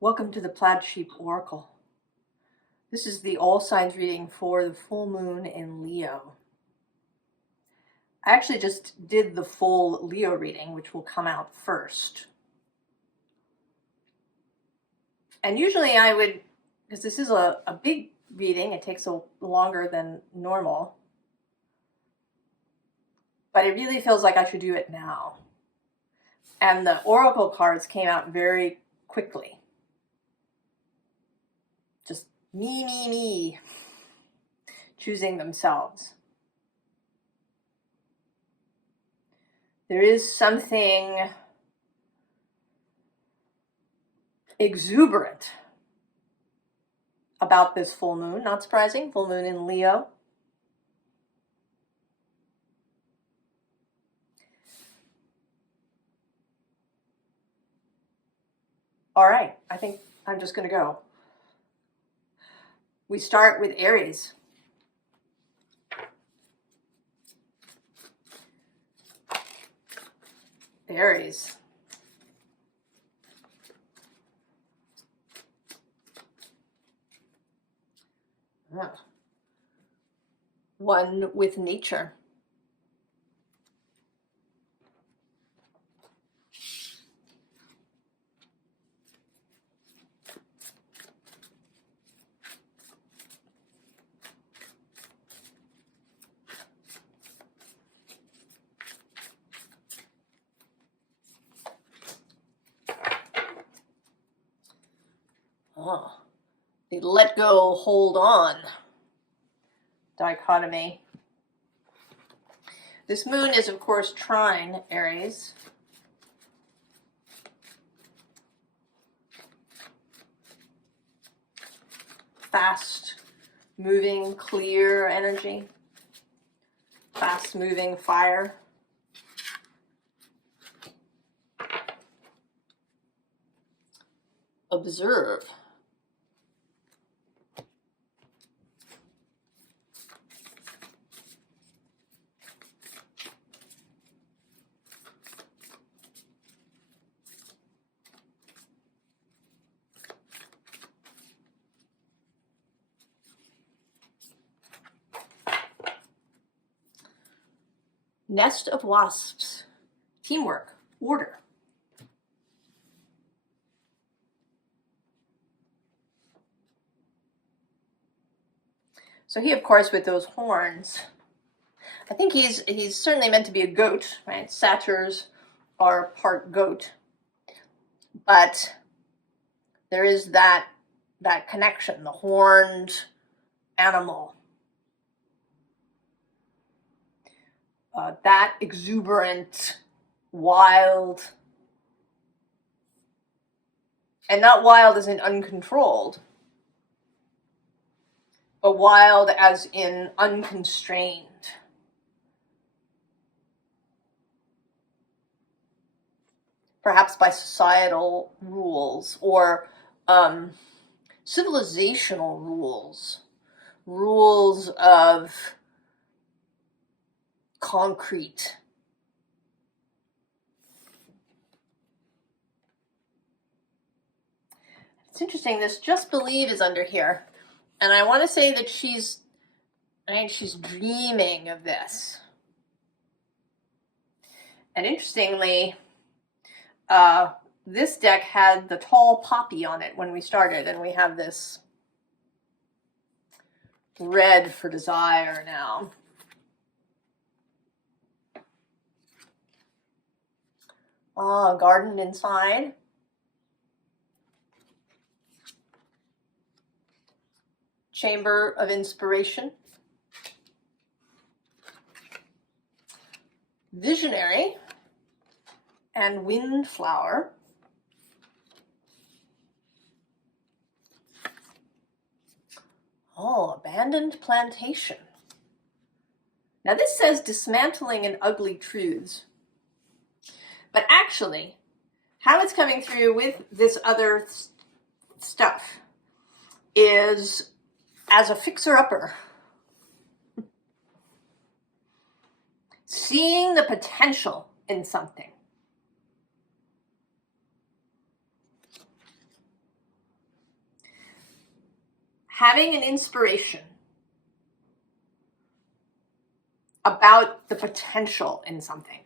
Welcome to the Plaid Sheep Oracle. This is the all signs reading for the full moon in Leo. I actually just did the full Leo reading, which will come out first. And usually I would, because this is a big reading, it takes longer than normal, but it really feels like I should do it now. And the oracle cards came out very quickly. Just me, choosing themselves. There is something exuberant about this full moon. Not surprising, full moon in Leo. All right, I think I'm just going to go. We start with Aries. Aries. One with nature. Oh, the let go, hold on dichotomy. This moon is, of course, trine Aries. Fast moving, clear energy. Fast moving fire. Observe. Nest of wasps. Teamwork. Order. So he, of course, with those horns, I think he's certainly meant to be a goat, right? Satyrs are part goat, but there is that connection, the horned animal, that exuberant, wild, and not wild as in uncontrolled, but wild as in unconstrained. Perhaps by societal rules or civilizational rules of concrete. It's interesting, this just believe is under here. And I want to say that she's dreaming of this. And interestingly, this deck had the tall poppy on it when we started, and we have this red for desire now. Garden inside. Chamber of inspiration. Visionary. And windflower. Abandoned plantation. Now this says dismantling and ugly truths. But actually, how it's coming through with this other stuff is as a fixer-upper. Seeing the potential in something. having an inspiration about the potential in something.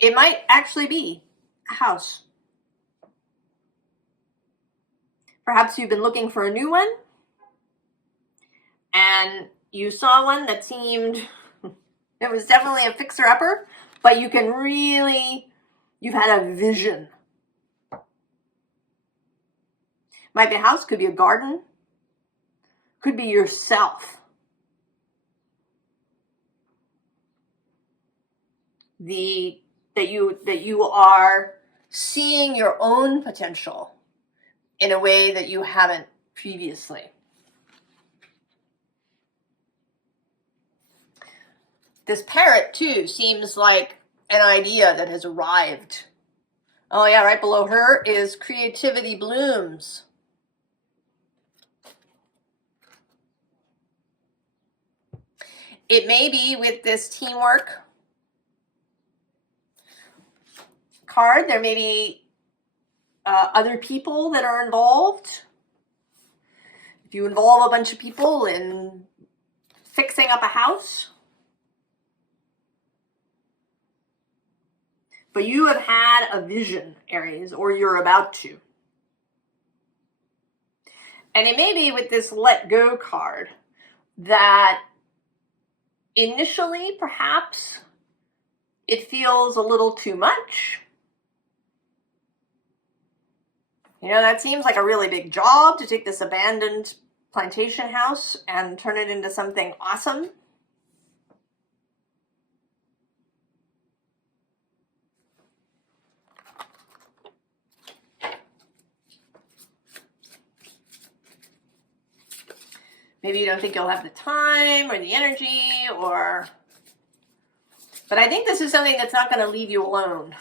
It might actually be a house. Perhaps you've been looking for a new one and you saw one that seemed, it was definitely a fixer-upper, but you can really, you've had a vision. Might be a house, could be a garden, could be yourself. That you are seeing your own potential in a way that you haven't previously. This parrot too seems like an idea that has arrived. Oh yeah, right below her is creativity blooms. It may be with this teamwork card, there may be other people that are involved. If you involve a bunch of people in fixing up a house, but you have had a vision, Aries, or you're about to. And it may be with this let go card that initially, perhaps, it feels a little too much. You know, that seems like a really big job to take this abandoned plantation house and turn it into something awesome. Maybe you don't think you'll have the time or the energy but I think this is something that's not going to leave you alone.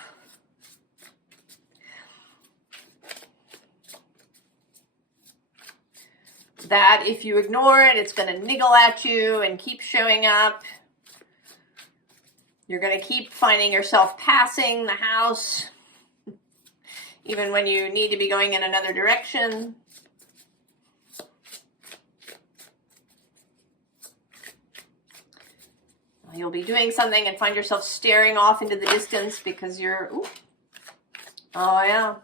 That if you ignore it, it's going to niggle at you and keep showing up. You're going to keep finding yourself passing the house, even when you need to be going in another direction. You'll be doing something and find yourself staring off into the distance because you're, ooh, oh yeah.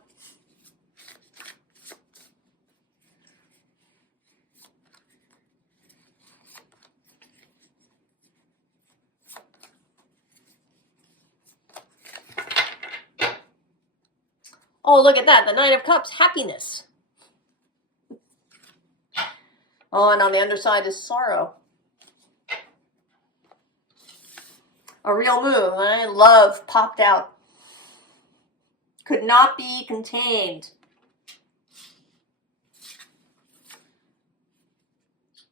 Oh, look at that, the Knight of Cups, happiness. Oh, and on the underside is sorrow. A real move, right? Love popped out. Could not be contained.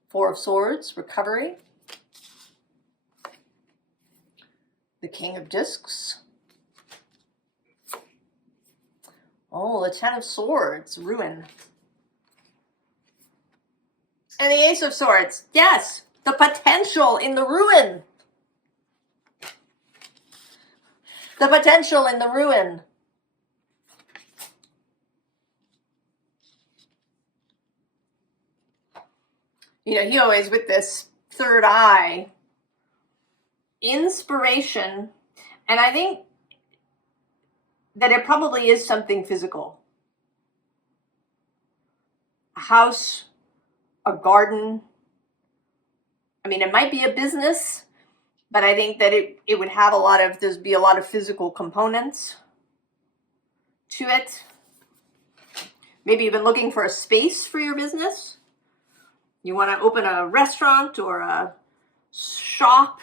Four of Swords, recovery. The King of Discs. Oh, the Ten of Swords, ruin. And the Ace of Swords, yes, the potential in the ruin. The potential in the ruin. You know, he always with this third eye, inspiration, and I think that it probably is something physical. A house, a garden. I mean, it might be a business, but I think that it would have there'd be a lot of physical components to it. Maybe you've been looking for a space for your business. You want to open a restaurant or a shop.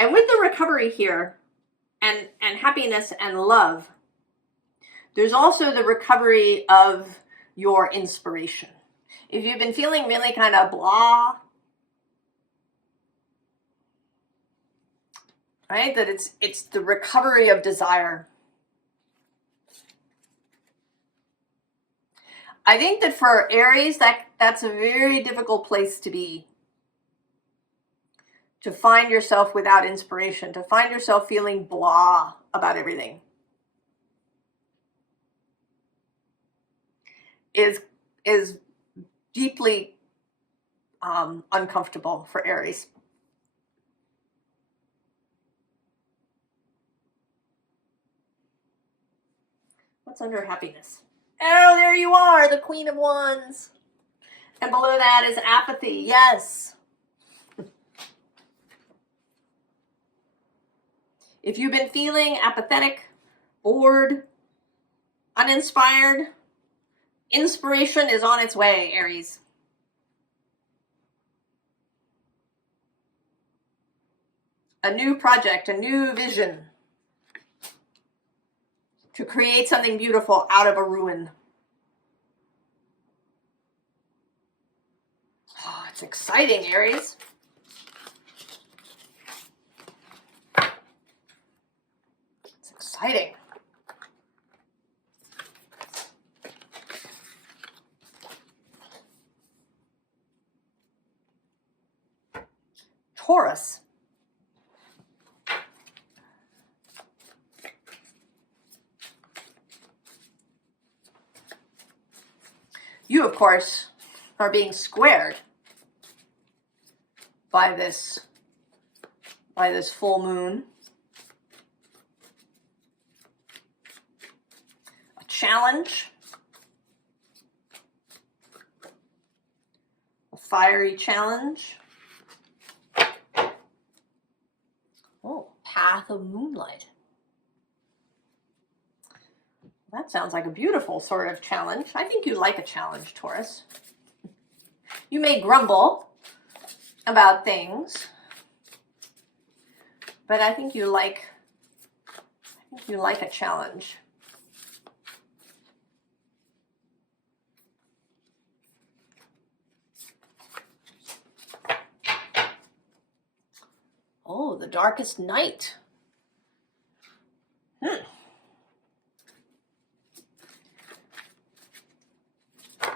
And with the recovery here, and happiness and love, there's also the recovery of your inspiration. If you've been feeling really kind of blah, right? That it's the recovery of desire. I think that for Aries, that's a very difficult place to be. To find yourself without inspiration, to find yourself feeling blah about everything. is deeply uncomfortable for Aries. What's under happiness? Oh, there you are, the Queen of Wands. And below that is apathy. Yes. If you've been feeling apathetic, bored, uninspired, inspiration is on its way, Aries. A new project, a new vision to create something beautiful out of a ruin. Oh, it's exciting, Aries. It's exciting. Taurus. You, of course, are being squared by this full moon. A challenge. A fiery challenge. Oh, path of moonlight. That sounds like a beautiful sort of challenge. I think you like a challenge, Taurus. You may grumble about things, but I think you like a challenge. Oh, the darkest night.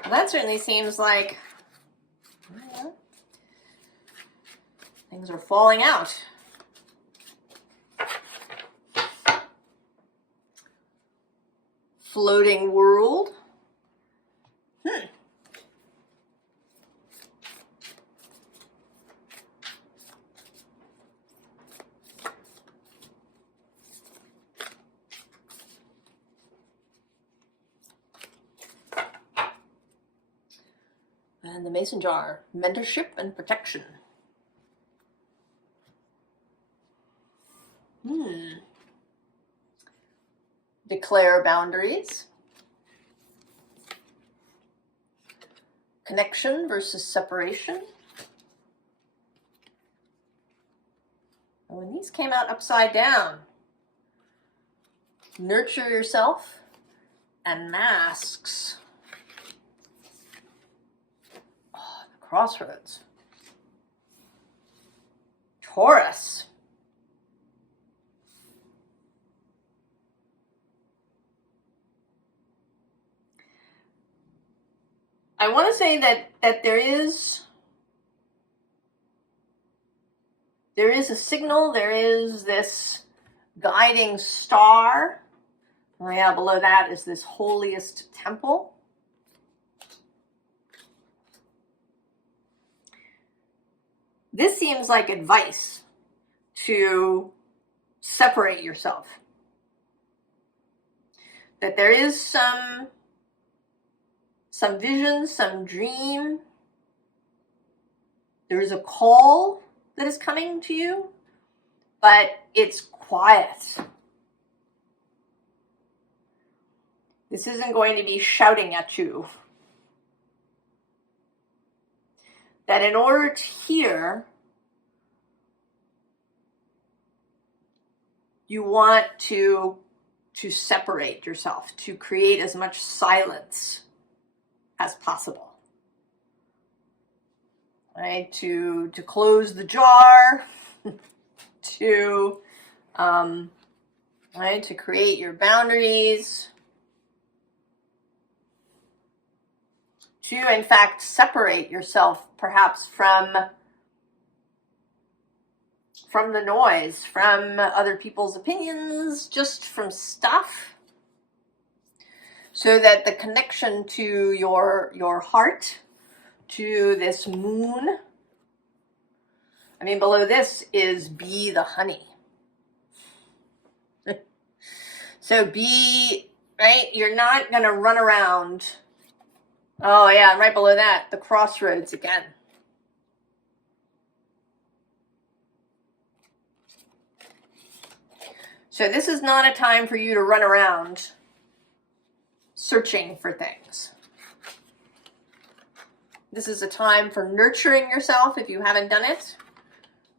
Well, that certainly seems like things are falling out. Floating world. And the Mason jar, mentorship and protection. Declare boundaries. Connection versus separation. And when these came out upside down, nurture yourself and masks. Oh, the crossroads. Taurus. I want to say that there is a signal, there is this guiding star. Oh yeah, below that is this holiest temple. This seems like advice to separate yourself. That there is some vision, some dream. There is a call that is coming to you, but it's quiet. This isn't going to be shouting at you. That in order to hear, you want to separate yourself, to create as much silence as possible. Right? To close the jar, to create your boundaries, to in fact separate yourself perhaps from the noise, from other people's opinions, just from stuff. So that the connection to your heart, to this moon, I mean, below this is be the honey. So be, right? You're not going to run around. Oh, yeah, and right below that, the crossroads again. So this is not a time for you to run around searching for things. This is a time for nurturing yourself if you haven't done it.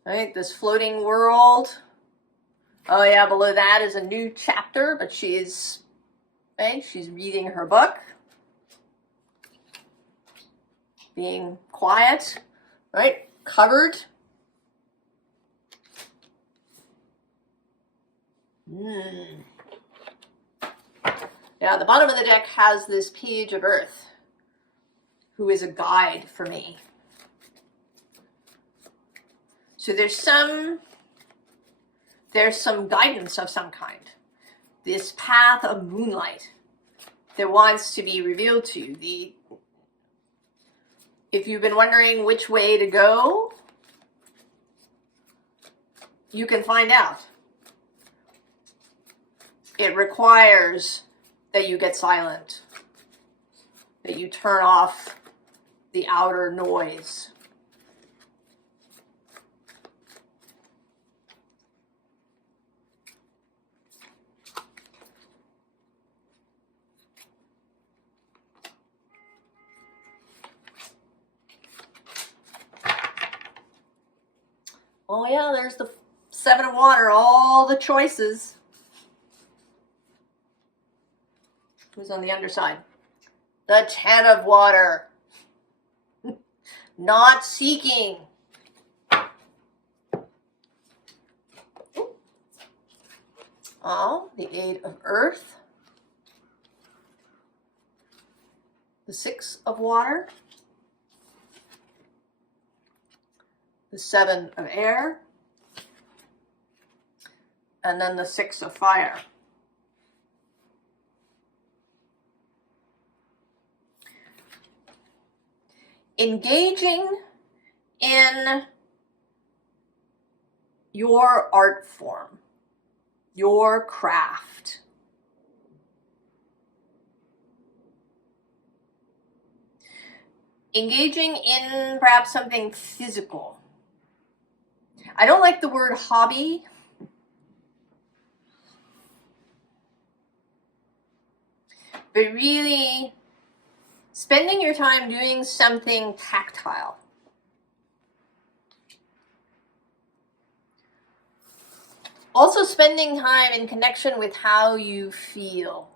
Right? This floating world. Oh yeah, below that is a new chapter, but she's reading her book. Being quiet, right? Covered. Yeah, the bottom of the deck has this page of Earth, who is a guide for me. So there's some guidance of some kind. This path of moonlight that wants to be revealed to you. If you've been wondering which way to go, you can find out. It requires that you get silent, that you turn off the outer noise. Oh yeah, there's the 7 of water, all the choices. Who's on the underside? The 10 of water. Not seeking. Oh, the 8 of earth. The 6 of water. The 7 of air. And then the 6 of fire. Engaging in your art form, your craft. Engaging in perhaps something physical. I don't like the word hobby. But really spending your time doing something tactile. Also spending time in connection with how you feel.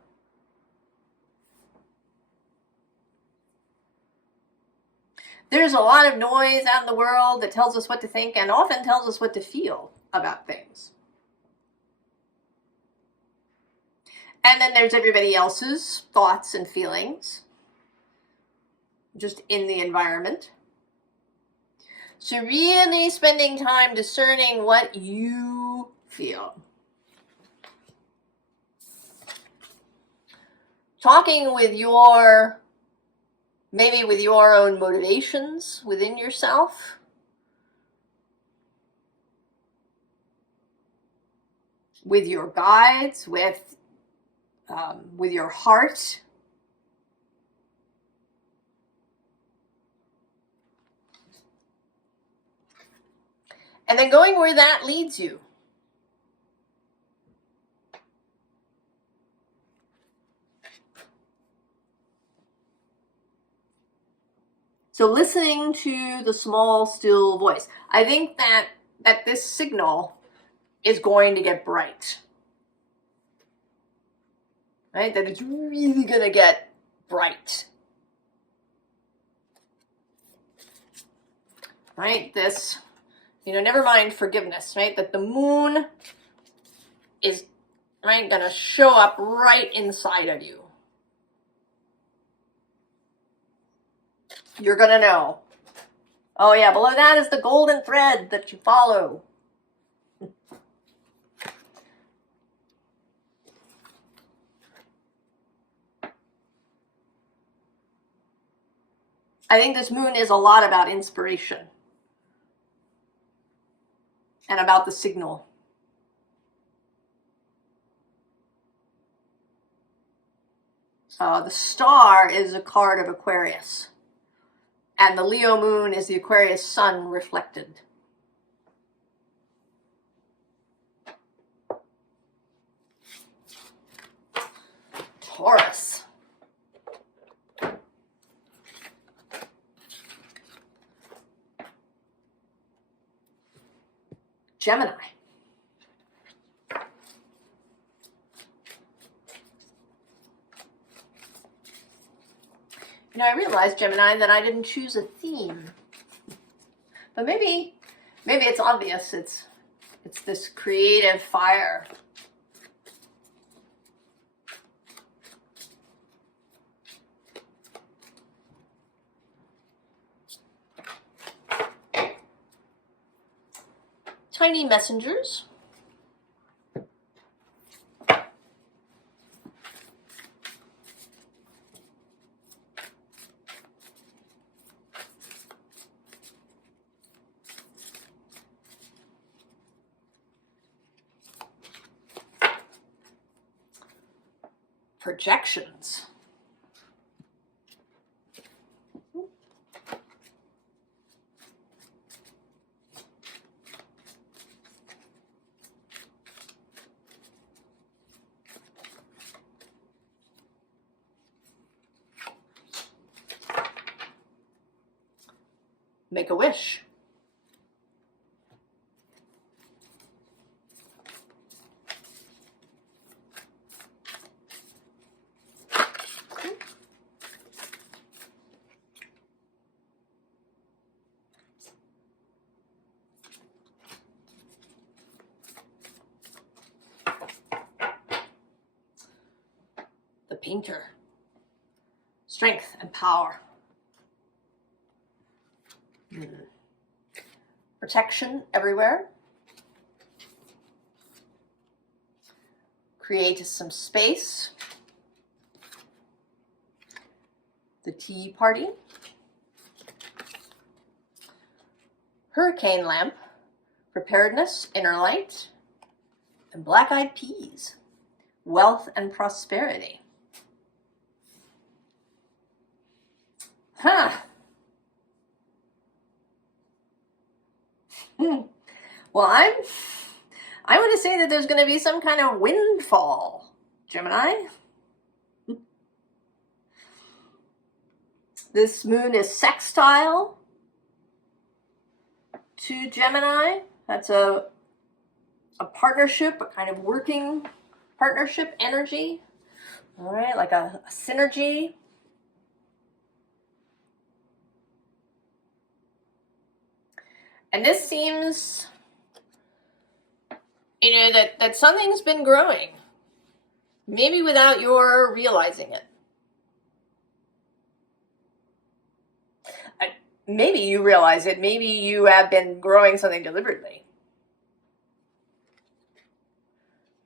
There's a lot of noise out in the world that tells us what to think and often tells us what to feel about things. And then there's everybody else's thoughts and feelings, just in the environment. So really spending time discerning what you feel. Talking with maybe with your own motivations within yourself. With your guides, with your heart. And then going where that leads you. So listening to the small, still voice. I think that this signal is going to get bright. Right? That it's really going to get bright. Right? This, never mind forgiveness, right? That the moon is, right, going to show up right inside of you. You're going to know. Oh yeah, below that is the golden thread that you follow. I think this moon is a lot about inspiration and about the signal. The star is a card of Aquarius, and the Leo moon is the Aquarius sun reflected. Taurus. Gemini. You know, I realized, Gemini, that I didn't choose a theme. But maybe it's obvious. It's this creative fire. Tiny messengers. Projections. Make a wish. The painter. Strength and power. Protection everywhere. Create some space. The tea party. Hurricane lamp. Preparedness, inner light. And black-eyed peas. Wealth and prosperity. Huh. Well, I want to say that there's going to be some kind of windfall, Gemini. This moon is sextile to Gemini. That's a partnership, a kind of working partnership energy. All right, like a synergy. And this seems, you know, that something's been growing, maybe without your realizing it. Maybe you realize it. Maybe you have been growing something deliberately.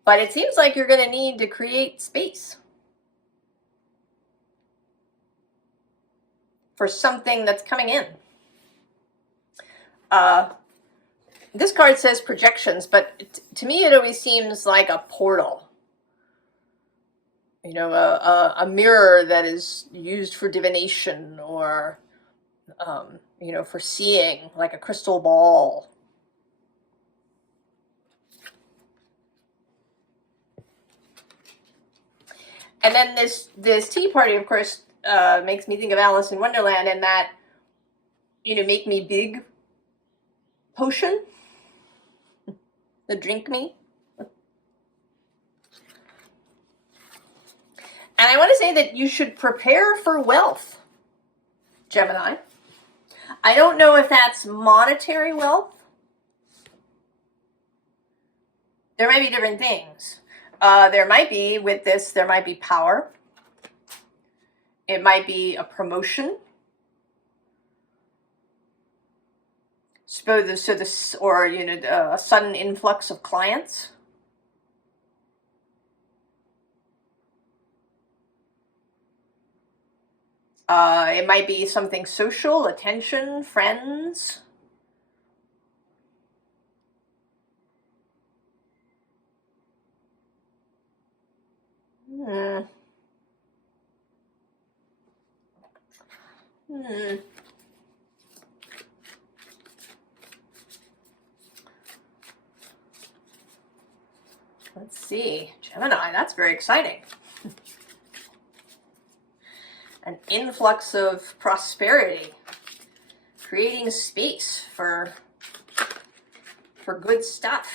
But it seems like you're going to need to create space for something that's coming in. This card says projections, but to me it always seems like a portal. You know, a mirror that is used for divination or, you know, for seeing, like a crystal ball. And then this tea party, of course, makes me think of Alice in Wonderland, and that, you know, make me big potion. The drink me. And I want to say that you should prepare for wealth, Gemini. I don't know if that's monetary wealth. There might be different things. There might be, with this, there might be power. It might be a promotion. Or, you know, a sudden influx of clients. It might be something social, attention, friends. Let's see. Gemini, that's very exciting. An influx of prosperity. Creating space for good stuff.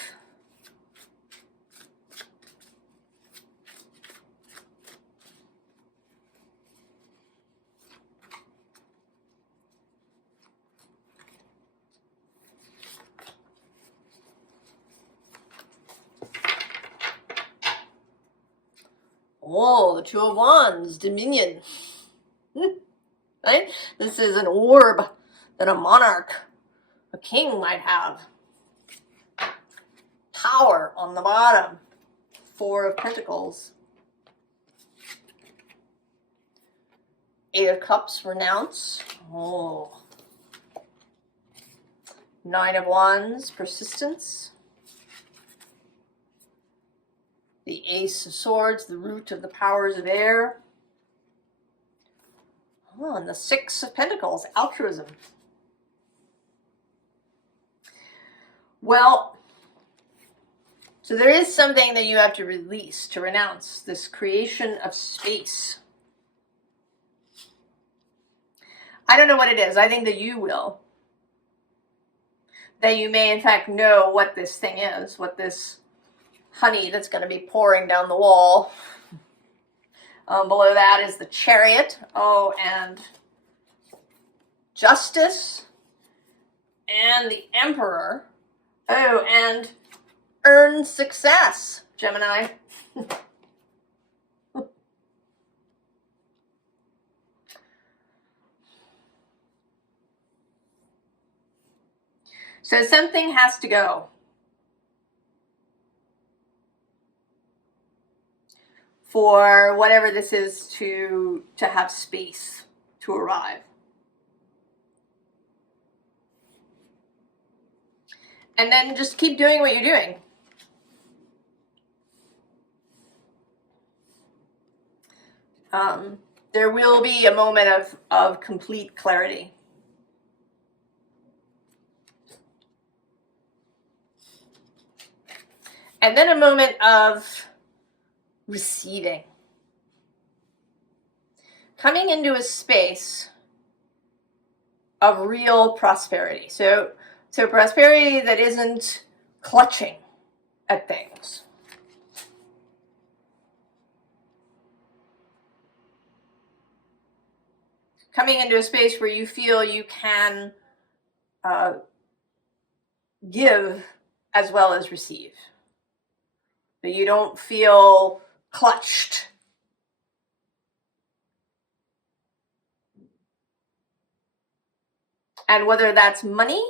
Oh, the Two of Wands, Dominion. Right? This is an orb that a monarch, a king might have. Power on the bottom. Four of Pentacles. Eight of Cups, Renounce. Oh. Nine of Wands, Persistence. The Ace of Swords, the root of the powers of air. Oh, and the Six of Pentacles, altruism. Well, so there is something that you have to release, to renounce, this creation of space. I don't know what it is. I think that you will. That you may, in fact, know what this thing is, what this honey that's going to be pouring down the wall. Below that is the Chariot. Oh, and Justice. And the Emperor. Oh, and earn success, Gemini. So something has to go. For whatever this is to have space to arrive. And then just keep doing what you're doing. There will be a moment of complete clarity. And then a moment of receiving. Coming into a space of real prosperity. So prosperity that isn't clutching at things. Coming into a space where you feel you can give as well as receive. That you don't feel clutched. And whether that's money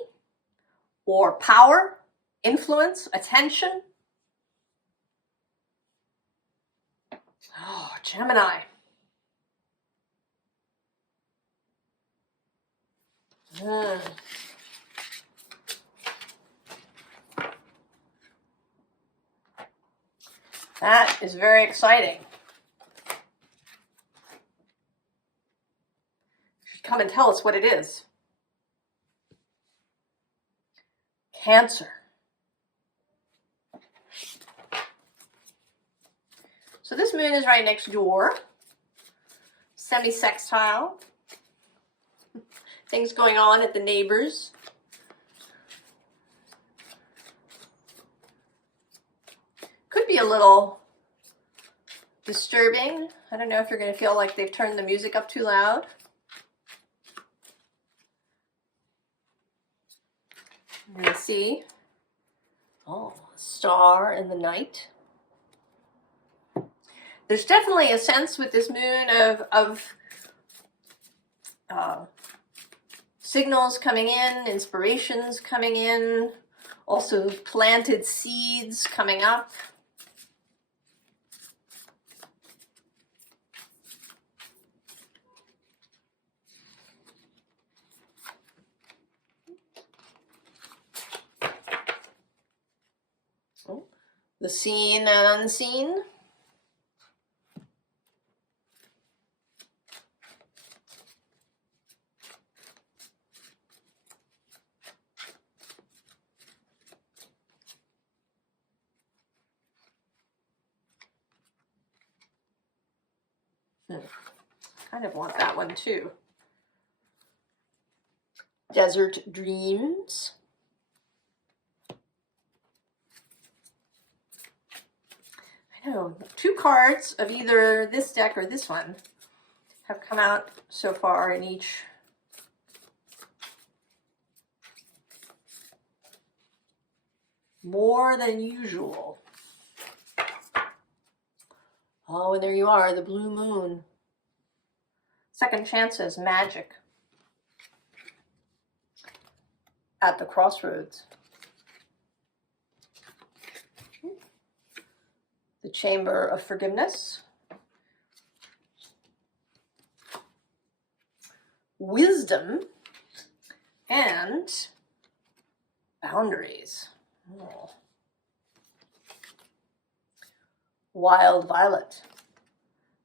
or power, influence, attention. Oh, Gemini. That is very exciting. You should come and tell us what it is. Cancer. So this moon is right next door. Semi-sextile. Things going on at the neighbors. Could be a little disturbing. I don't know if you're going to feel like they've turned the music up too loud. I'm going to see. Oh, a star in the night. There's definitely a sense with this moon of signals coming in, inspirations coming in, also planted seeds coming up. the seen and unseen. Kind of want that one too. Desert Dreams. I know, 2 cards of either this deck or this one have come out so far in each. More than usual. Oh, and there you are, the blue moon. Second chances, magic. At the crossroads. The Chamber of Forgiveness. Wisdom. And boundaries. Oh. Wild Violet.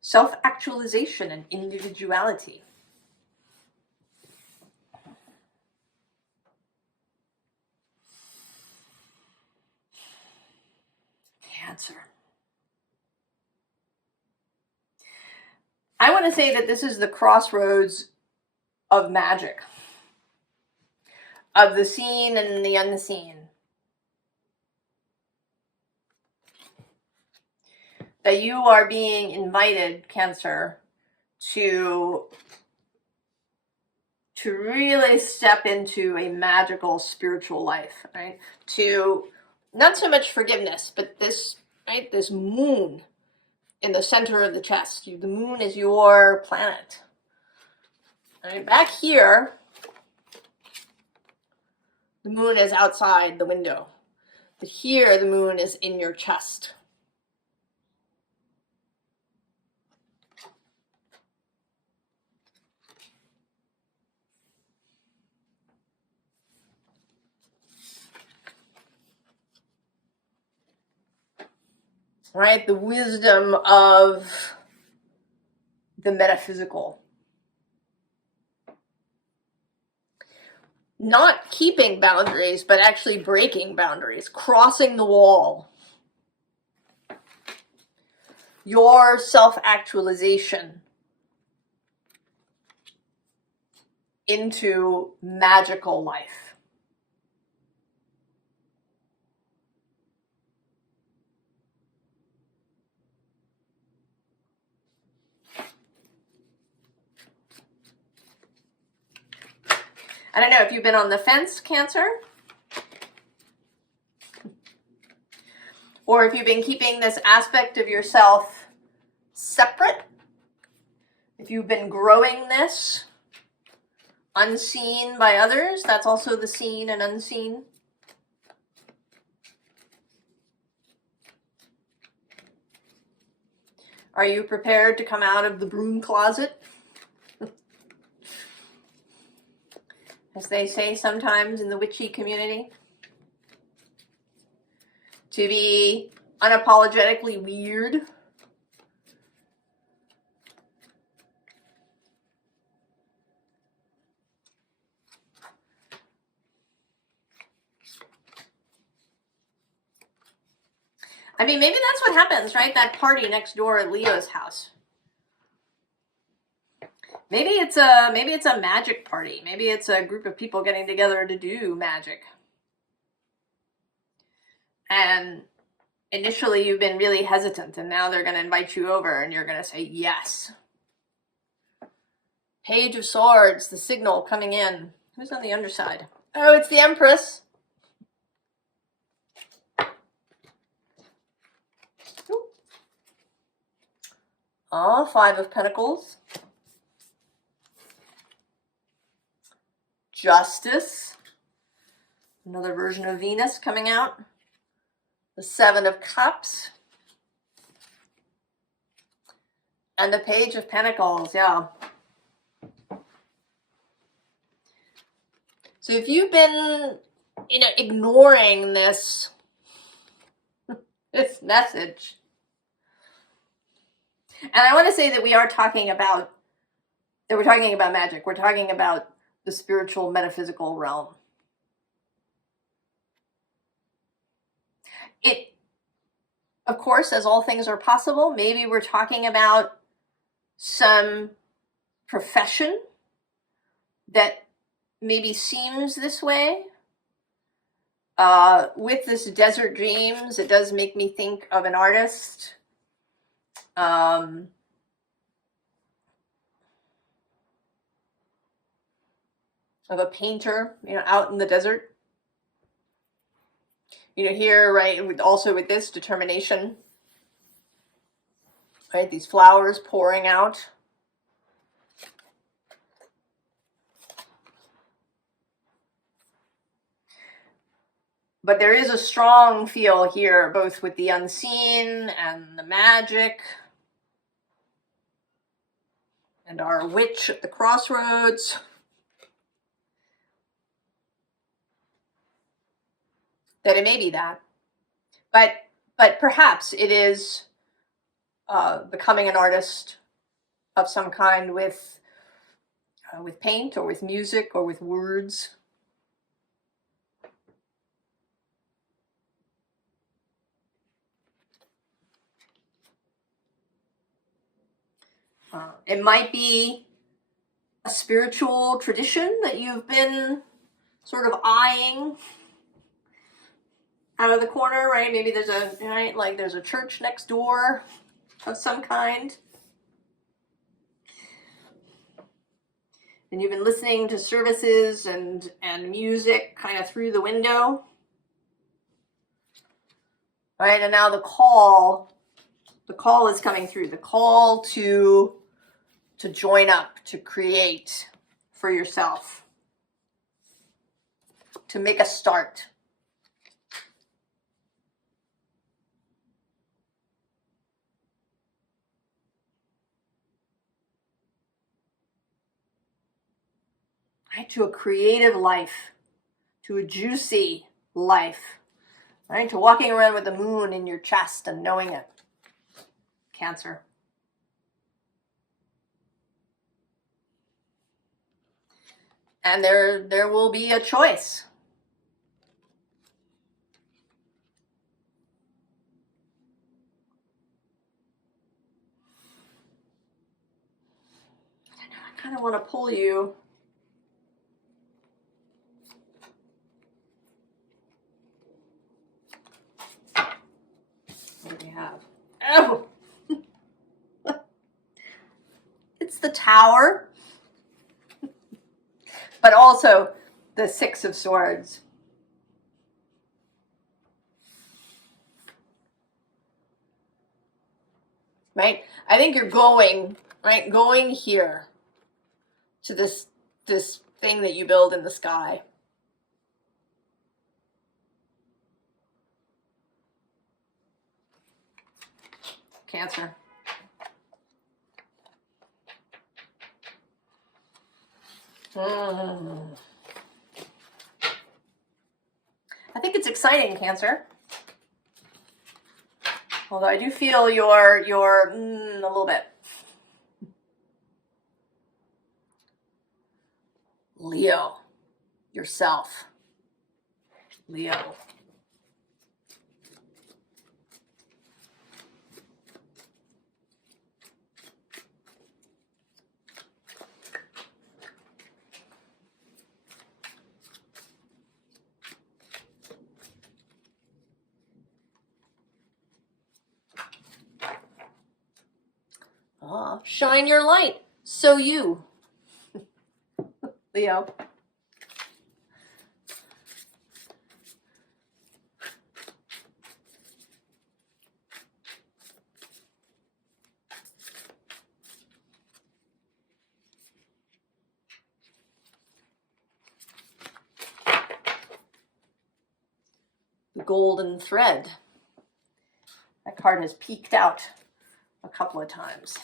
Self-actualization and individuality. Cancer. I want to say that this is the crossroads of magic, of the seen and the unseen. That you are being invited, Cancer, to really step into a magical spiritual life, right? To not so much forgiveness, but this, right? This moon in the center of the chest. The moon is your planet. Right? Back here, the moon is outside the window. But here, the moon is in your chest. Right? The wisdom of the metaphysical. Not keeping boundaries, but actually breaking boundaries, crossing the wall. Your self-actualization into magical life. I don't know if you've been on the fence, Cancer, or if you've been keeping this aspect of yourself separate, if you've been growing this unseen by others. That's also the seen and unseen. Are you prepared to come out of the broom closet? As they say sometimes in the witchy community. To be unapologetically weird. I mean, maybe that's what happens, right? That party next door at Leo's house. Maybe it's a magic party. Maybe it's a group of people getting together to do magic. And initially you've been really hesitant, and now they're going to invite you over and you're going to say yes. Page of Swords, the signal coming in. Who's on the underside? Oh, it's the Empress. Oh, Five of Pentacles. Justice. Another version of Venus coming out. The Seven of Cups. And the Page of Pentacles, yeah. So if you've been, ignoring this this message. And I want to say that we're talking about magic. We're talking about the spiritual, metaphysical realm. It, of course, as all things are possible, maybe we're talking about some profession that maybe seems this way. With this desert dreams, it does make me think of an artist. Of a painter, out in the desert. Here, right, also with this determination, right, these flowers pouring out. But there is a strong feel here, both with the unseen and the magic. And our witch at the crossroads. That it may be that. But perhaps it is becoming an artist of some kind with paint or with music or with words. It might be a spiritual tradition that you've been sort of eyeing out of the corner, right? Maybe there's there's a church next door of some kind. And you've been listening to services and music kind of through the window. Right, and now the call is coming through. The call to join up, to create for yourself, to make a start. Right, to a creative life, to a juicy life, right, to walking around with the moon in your chest and knowing it. Cancer. And there will be a choice. I kind of want to pull you. What do we have? Oh! It's the Tower. But also the Six of Swords. Right? I think you're going here to this thing that you build in the sky. Cancer. I think it's exciting, Cancer. Although I do feel you're a little bit. Leo. Yourself. Leo. Shine your light. So you. Leo. The golden thread. That card has peeked out a couple of times.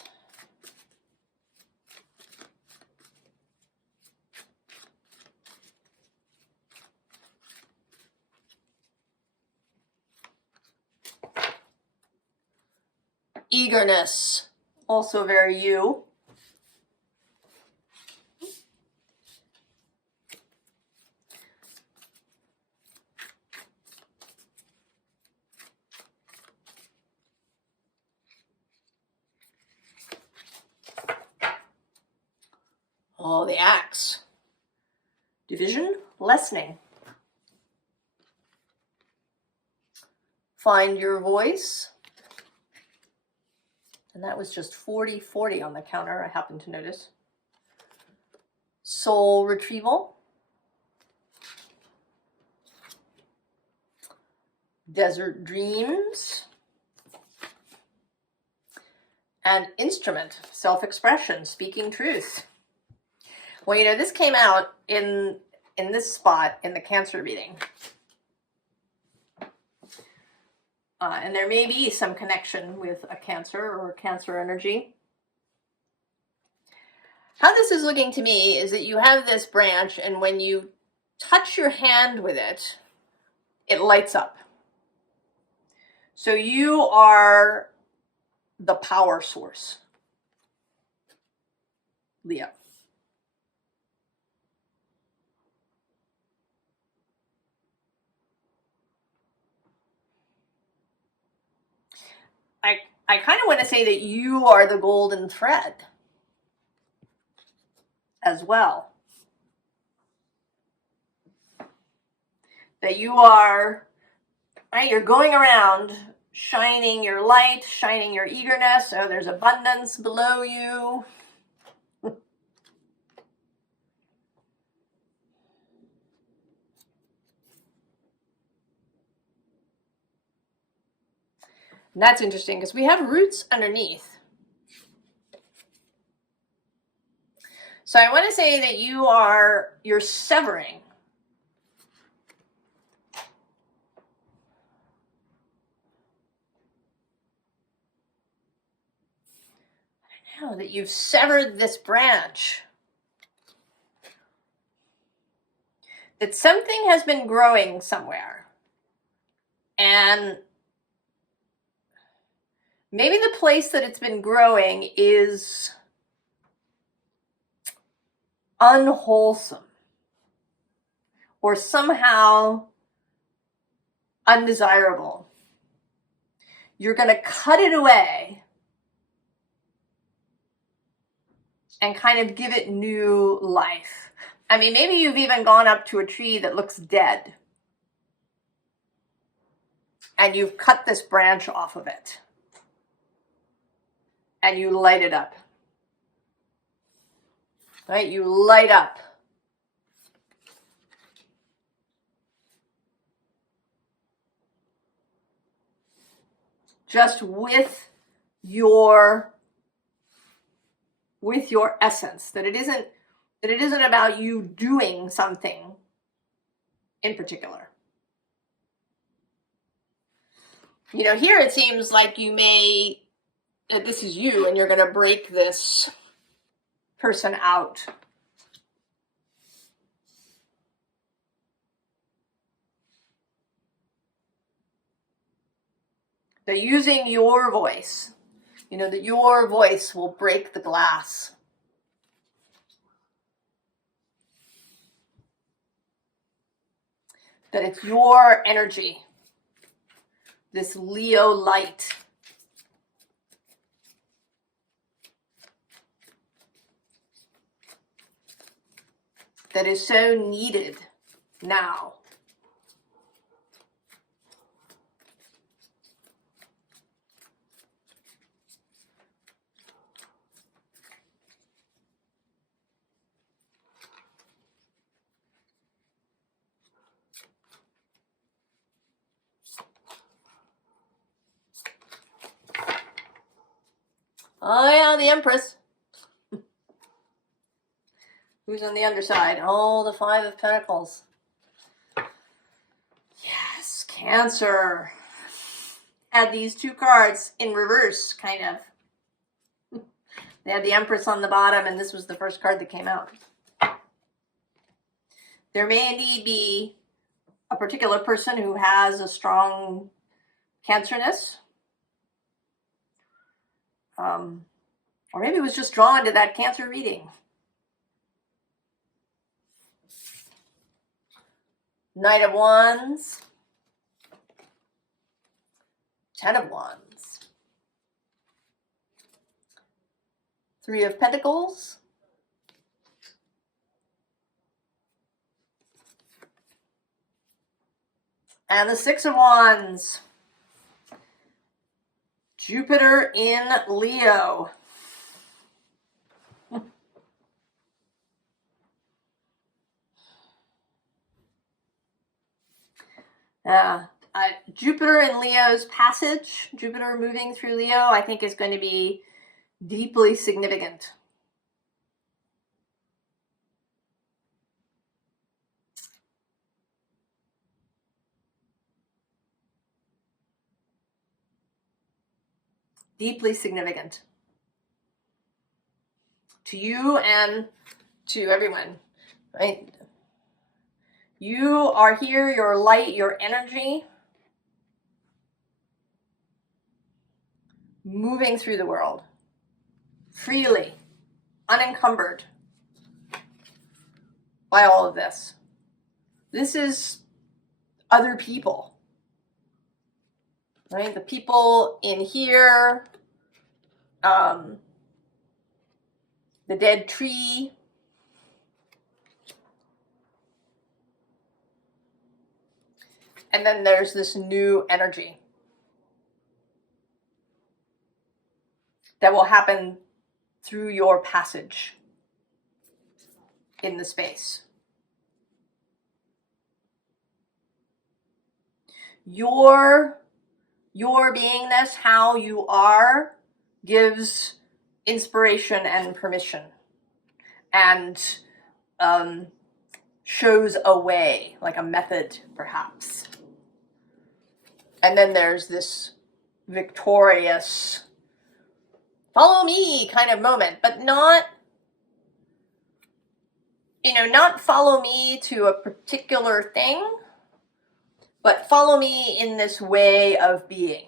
Eagerness, also very you. Oh, the axe. Division, lessening. Find your voice. And that was just 40-40 on the counter, I happened to notice. Soul retrieval. Desert dreams. And instrument, self-expression, speaking truth. Well, you know, this came out in this spot in the Cancer reading. And there may be some connection with a Cancer or Cancer energy. How this is looking to me is that you have this branch, and when you touch your hand with it, it lights up. So you are the power source, Leo. I kind of want to say that you are the golden thread as well. That you are, right, you're going around shining your light, shining your eagerness. Oh, there's abundance below you. And that's interesting because we have roots underneath. So I want to say that you're severing. I don't know, that you've severed this branch. That something has been growing somewhere. And maybe the place that it's been growing is unwholesome or somehow undesirable. You're going to cut it away and kind of give it new life. I mean, maybe you've even gone up to a tree that looks dead and you've cut this branch off of it and you light it up. Right? You light up. Just with your essence, that it isn't about you doing something in particular. You know, here it seems like this is you and you're going to break this person out. They're using your voice. You know, that your voice will break the glass. That it's your energy. This Leo light. That is so needed now. Oh yeah, the Empress. Who's on the underside? Oh, the Five of Pentacles. Yes, Cancer. Had these two cards in reverse, kind of. They had the Empress on the bottom, and this was the first card that came out. There may indeed be a particular person who has a strong Cancerness. Or maybe was just drawn to that Cancer reading. Knight of Wands. 10 of Wands. 3 of Pentacles. And the 6 of Wands. Jupiter in Leo. Jupiter in Leo's passage, Jupiter moving through Leo, I think is going to be deeply significant. Deeply significant. To you and to everyone, right? You are here, your light, your energy, moving through the world freely, unencumbered by all of this. This is other people, right? The people in here, the dead tree, and then there's this new energy that will happen through your passage in the space. Your beingness, how you are, gives inspiration and permission, and shows a way, like a method, perhaps. And then there's this victorious, follow me kind of moment, but not, not follow me to a particular thing, but follow me in this way of being.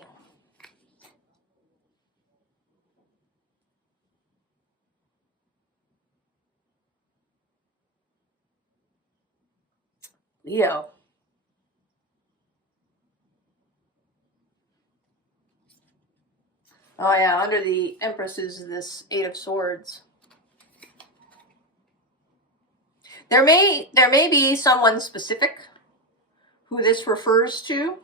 Leo. Oh yeah, under the Empress is this 8 of Swords. There may be someone specific who this refers to.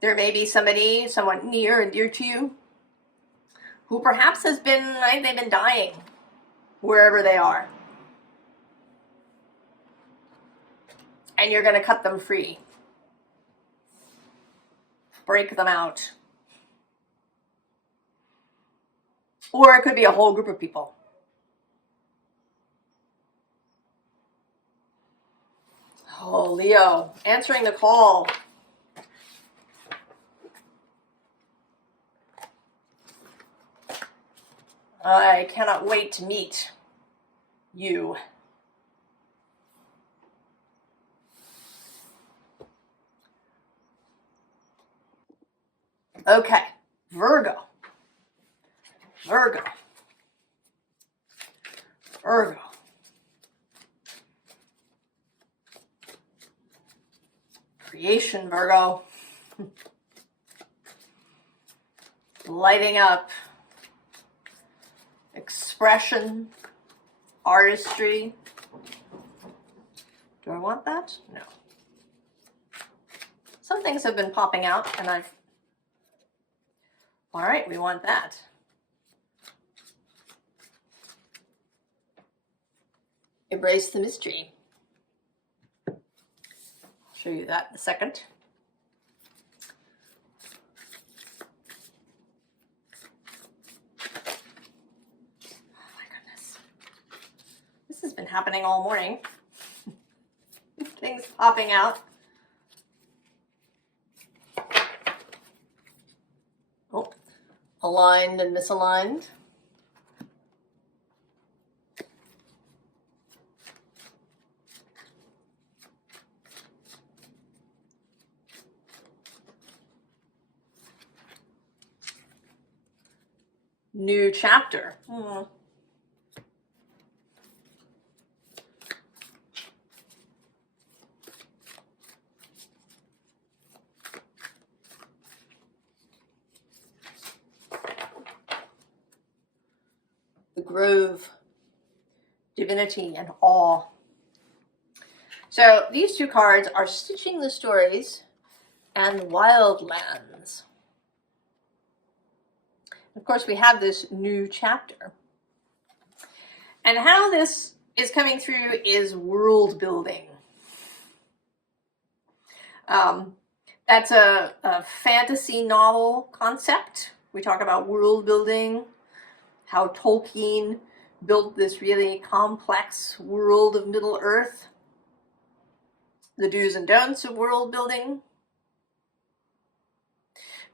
There may be someone near and dear to you, who perhaps they've been dying wherever they are. And you're going to cut them free. Break them out. Or it could be a whole group of people. Oh, Leo, answering the call. I cannot wait to meet you. Okay, Virgo. Creation, Virgo. Lighting up. Expression. Artistry. Do I want that? No. Some things have been popping out and all right, we want that. Embrace the mystery. I'll show you that in a second. Oh my goodness. This has been happening all morning. Things popping out. Oh, aligned and misaligned. new chapter. The grove, divinity and awe. So these two cards are Stitching the Stories and Wildlands. Of course, we have this new chapter. And how this is coming through is world building. That's a fantasy novel concept. We talk about world building, how Tolkien built this really complex world of Middle Earth, the do's and don'ts of world building.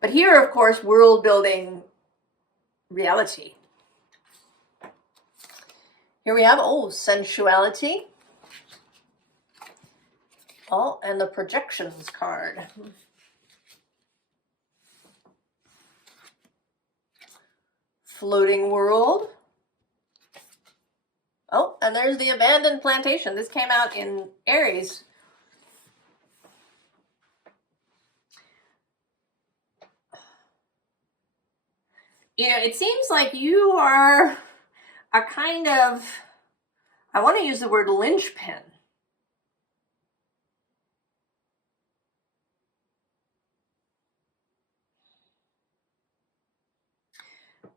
But here, of course, world building reality. Here we have, sensuality. Oh, and the projections card. Floating world. Oh, and there's the abandoned plantation. This came out in Aries. You know, it seems like you are a kind of, I want to use the word linchpin.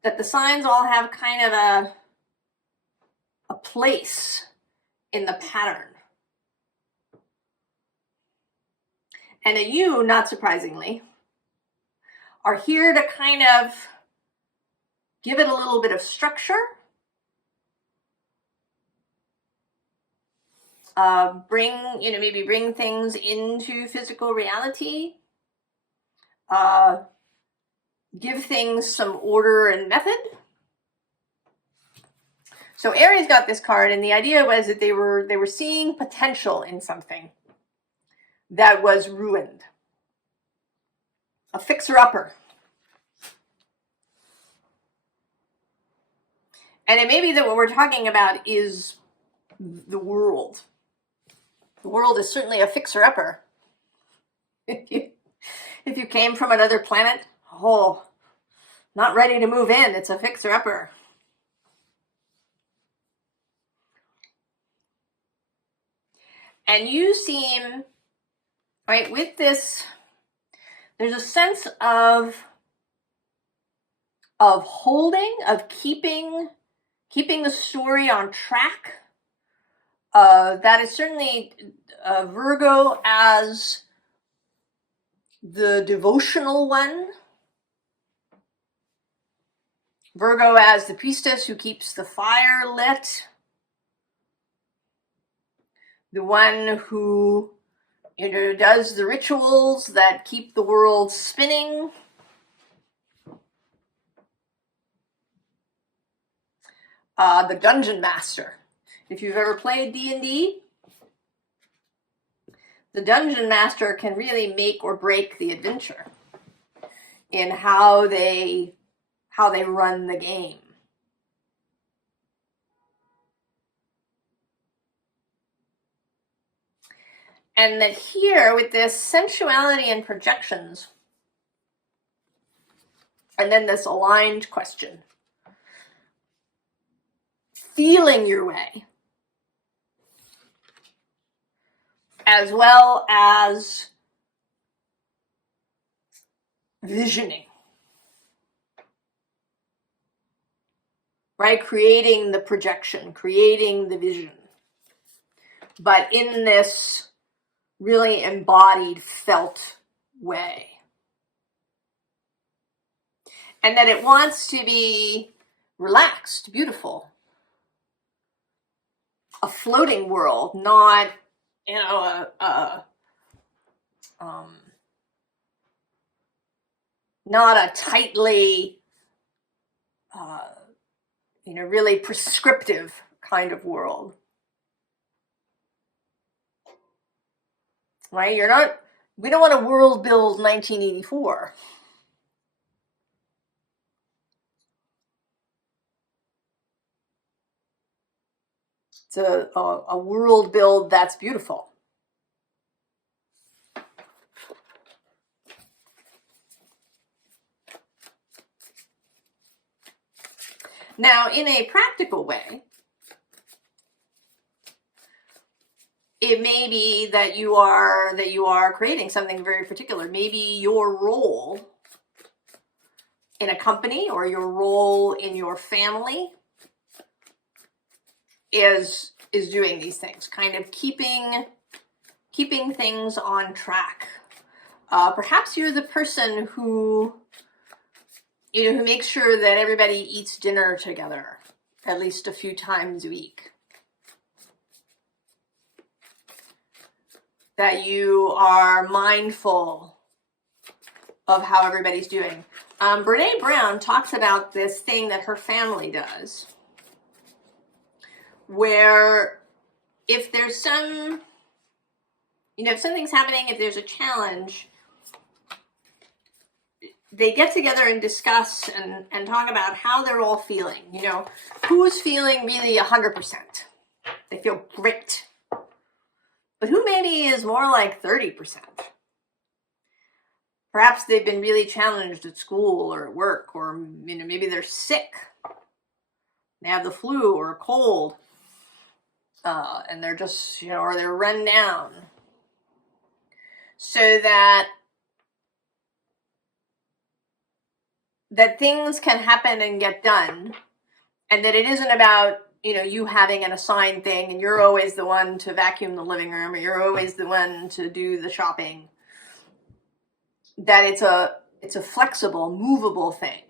That the signs all have kind of a place in the pattern. And that you, not surprisingly, are here to kind of give it a little bit of structure. Maybe bring things into physical reality. Give things some order and method. So Aries got this card, and the idea was that they were seeing potential in something that was ruined. A fixer-upper. And it may be that what we're talking about is the world. The world is certainly a fixer-upper. If you came from another planet, not ready to move in, it's a fixer-upper. And you seem, right, with this, there's a sense of holding, of keeping the story on track. That is certainly Virgo as the devotional one. Virgo as the priestess who keeps the fire lit. The one who, does the rituals that keep the world spinning. The dungeon master. If you've ever played D&D, the dungeon master can really make or break the adventure in how they run the game. And that here, with this sensuality and projections, and then this aligned question, feeling your way, as well as visioning, right? Creating the projection, creating the vision, but in this really embodied, felt way. And that it wants to be relaxed, beautiful. A floating world, not, not a tightly, really prescriptive kind of world. Right? We don't want to world build 1984. It's a world build that's beautiful. Now, in a practical way, it may be that you are creating something very particular. Maybe your role in a company or your role in your family is doing these things, kind of keeping things on track. Perhaps you're the person who makes sure that everybody eats dinner together at least a few times a week. That you are mindful of how everybody's doing. Brene Brown talks about this thing that her family does, where if there's some, if something's happening, if there's a challenge, they get together and discuss and talk about how they're all feeling. Who's feeling really 100%? They feel great. But who maybe is more like 30%? Perhaps they've been really challenged at school or at work, or maybe they're sick. They have the flu or a cold, and they're just, or they're run down. So that things can happen and get done, and that it isn't about, you having an assigned thing and you're always the one to vacuum the living room or you're always the one to do the shopping. That it's a flexible, movable thing.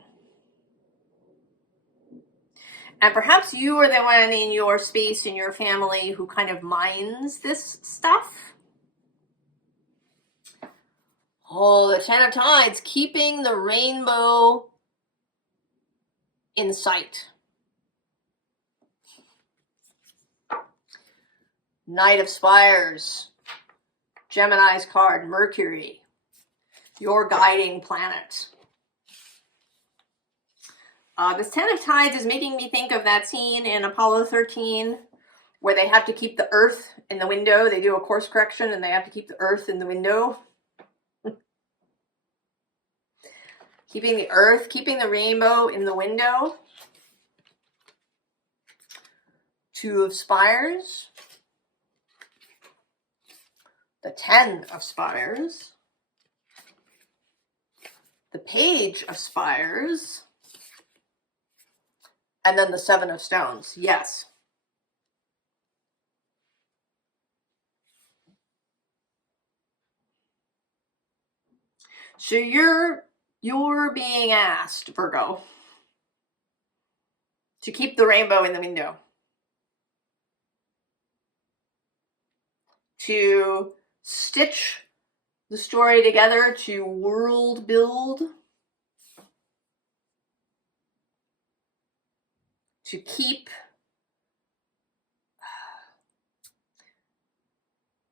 And perhaps you are the one in your space, in your family, who kind of minds this stuff. Oh, the Ten of Tides, keeping the rainbow in sight. Knight of Spires, Gemini's card, Mercury, your guiding planet. This Ten of Tides is making me think of that scene in Apollo 13 where they have to keep the Earth in the window. They do a course correction and they have to keep the Earth in the window. Keeping the Earth, keeping the rainbow in the window. Two of Spires. The Ten of Spires. The Page of Spires. And then the Seven of Stones. Yes. So you're being asked, Virgo, to keep the rainbow in the window. To stitch the story together, to world build. To keep,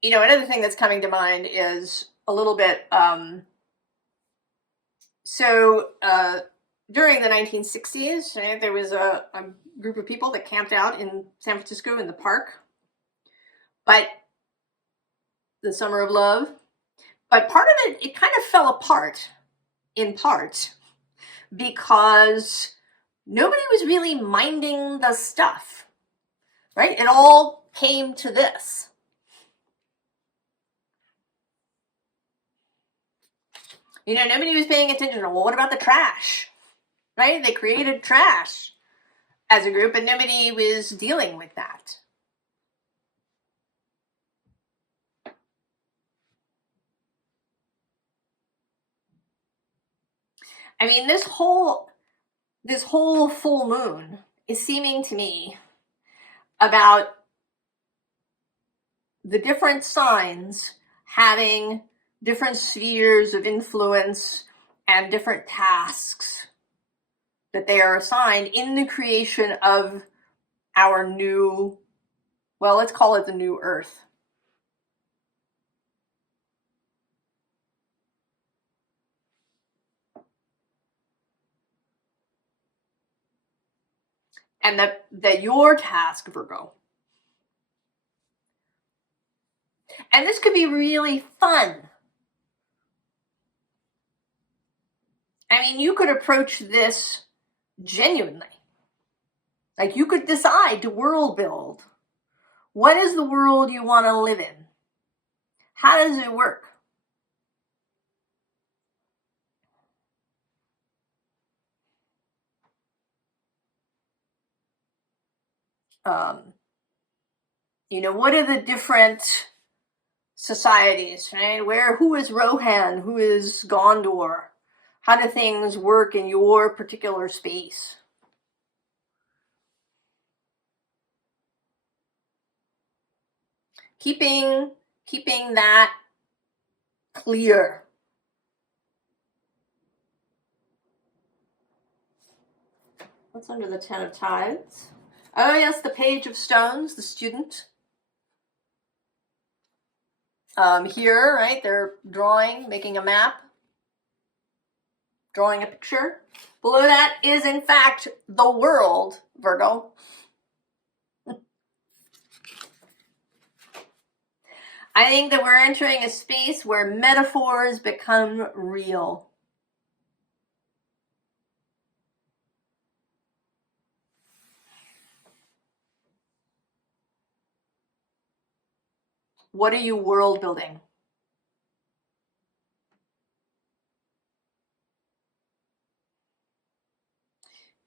another thing that's coming to mind is a little bit, during the 1960s, right, there was a group of people that camped out in San Francisco in the park, but the Summer of Love, but part of it kind of fell apart, in part, because nobody was really minding the stuff, right? It all came to this. Nobody was paying attention. Well, what about the trash? Right? They created trash as a group and nobody was dealing with that. I mean, this whole full moon is seeming to me about the different signs having different spheres of influence and different tasks that they are assigned in the creation of our new, well, let's call it the new Earth. And that your task, Virgo, And this could be really fun. I mean, you could approach this genuinely. Like, you could decide to world build. What is the world you want to live in? How does it work? You know, what are the different societies, right? Who is Rohan? Who is Gondor? How do things work in your particular space? Keeping that clear. What's under the Ten of Tides? Oh yes, the Page of Stones, the student. Here, right, they're drawing, making a map, drawing a picture. Below that is, in fact, the world, Virgo. I think that we're entering a space where metaphors become real. What are you world building?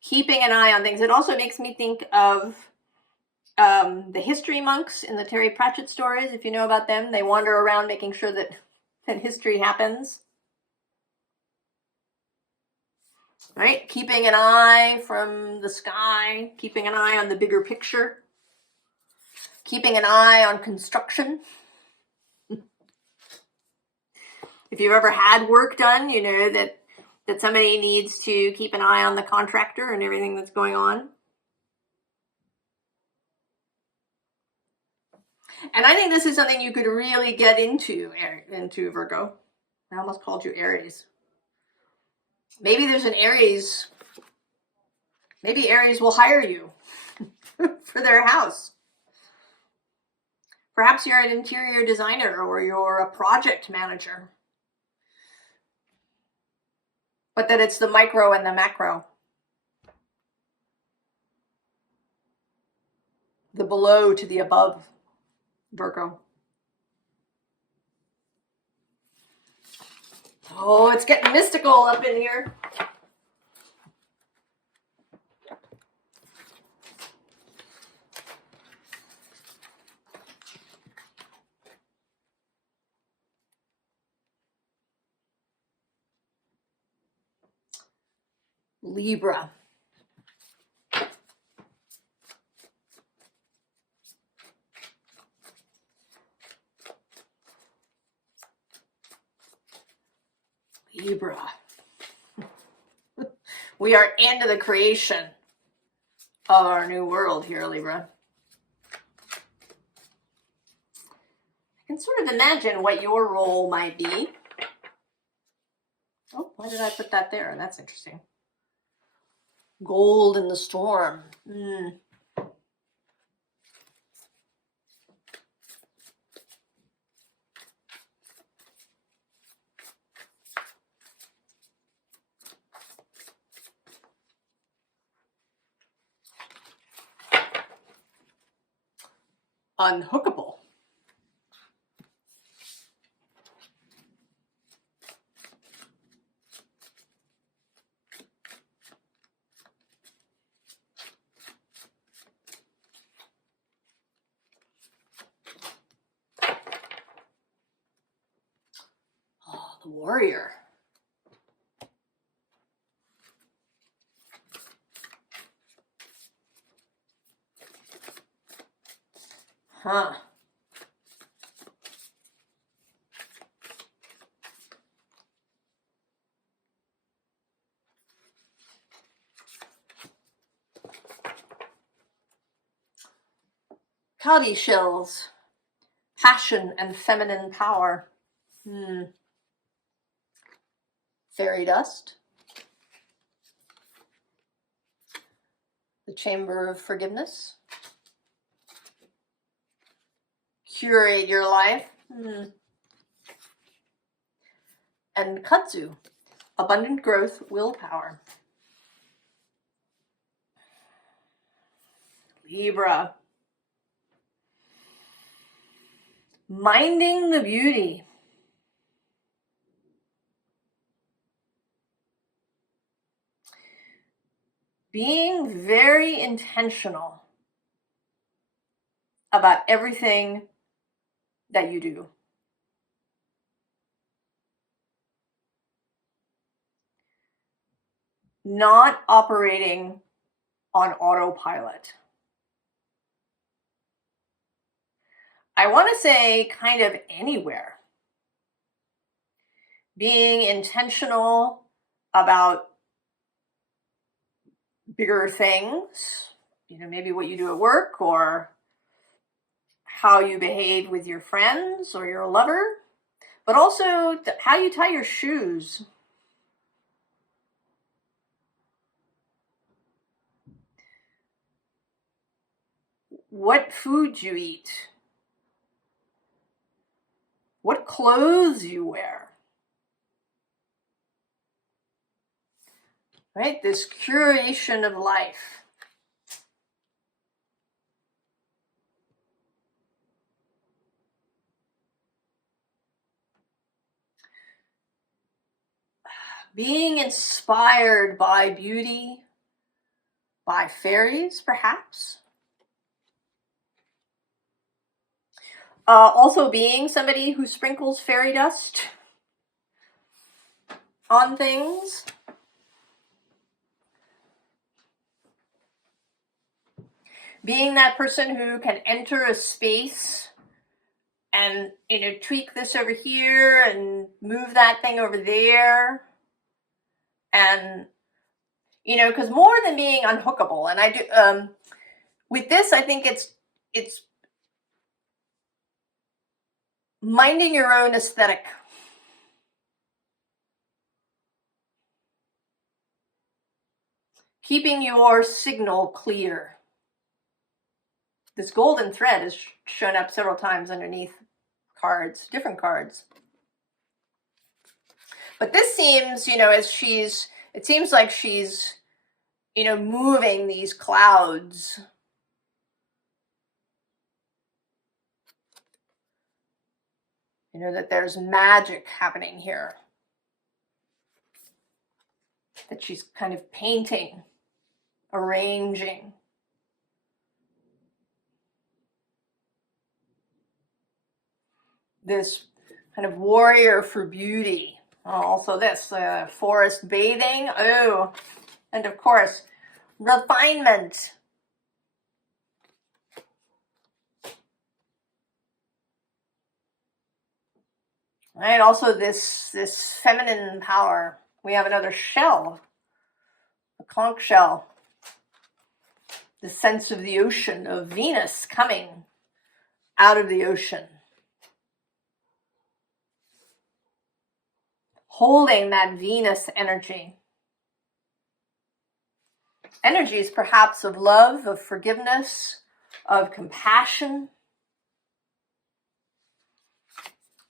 Keeping an eye on things. It also makes me think of the history monks in the Terry Pratchett stories. If you know about them, they wander around making sure that history happens. Right? Keeping an eye from the sky, keeping an eye on the bigger picture, keeping an eye on construction. If you've ever had work done, you know that somebody needs to keep an eye on the contractor and everything that's going on. And I think this is something you could really get into Virgo. I almost called you Aries. Maybe there's an Aries. Maybe Aries will hire you for their house. Perhaps you're an interior designer or you're a project manager. But that it's the micro and the macro. The below to the above, Virgo. Oh, it's getting mystical up in here. Libra. Libra. We are into the creation of our new world here, Libra. I can sort of imagine what your role might be. Oh, why did I put that there? That's interesting. Gold in the storm. Unhookable. Oh, the warrior. Huh. Cloudy shells. Passion and feminine power. Fairy dust. The chamber of forgiveness. Curate your life. And kudzu, abundant growth, willpower. Libra, minding the beauty. Being very intentional about everything that you do. Not operating on autopilot. I want to say kind of anywhere. Being intentional about bigger things, maybe what you do at work or how you behave with your friends or your lover, but also how you tie your shoes. What food you eat. What clothes you wear. Right? This curation of life. Being inspired by beauty, by fairies, perhaps. Also being somebody who sprinkles fairy dust on things. Being that person who can enter a space and, tweak this over here and move that thing over there. And, because more than being unhookable, and I do, with this, I think it's minding your own aesthetic. Keeping your signal clear. This golden thread has shown up several times underneath cards, different cards. But this seems, it seems like she's, moving these clouds. That there's magic happening here. That she's kind of painting, arranging. This kind of warrior for beauty. Also this, forest bathing. Oh, and of course, refinement. Right, also this feminine power. We have another shell, a conch shell. The sense of the ocean, of Venus coming out of the ocean. Holding that Venus energy. Energies perhaps of love, of forgiveness, of compassion.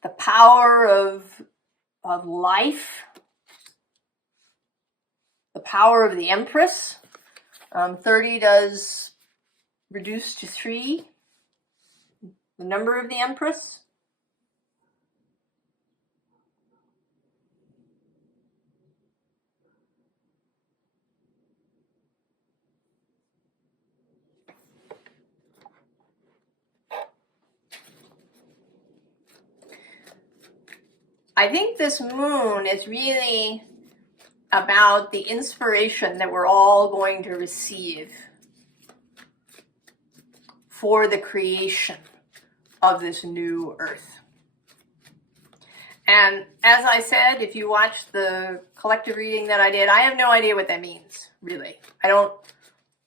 The power of life. The power of the Empress. 30 does reduce to 3. The number of the Empress. I think this moon is really about the inspiration that we're all going to receive for the creation of this new earth. And as I said, if you watch the collective reading that I did, I have no idea what that means, really. I don't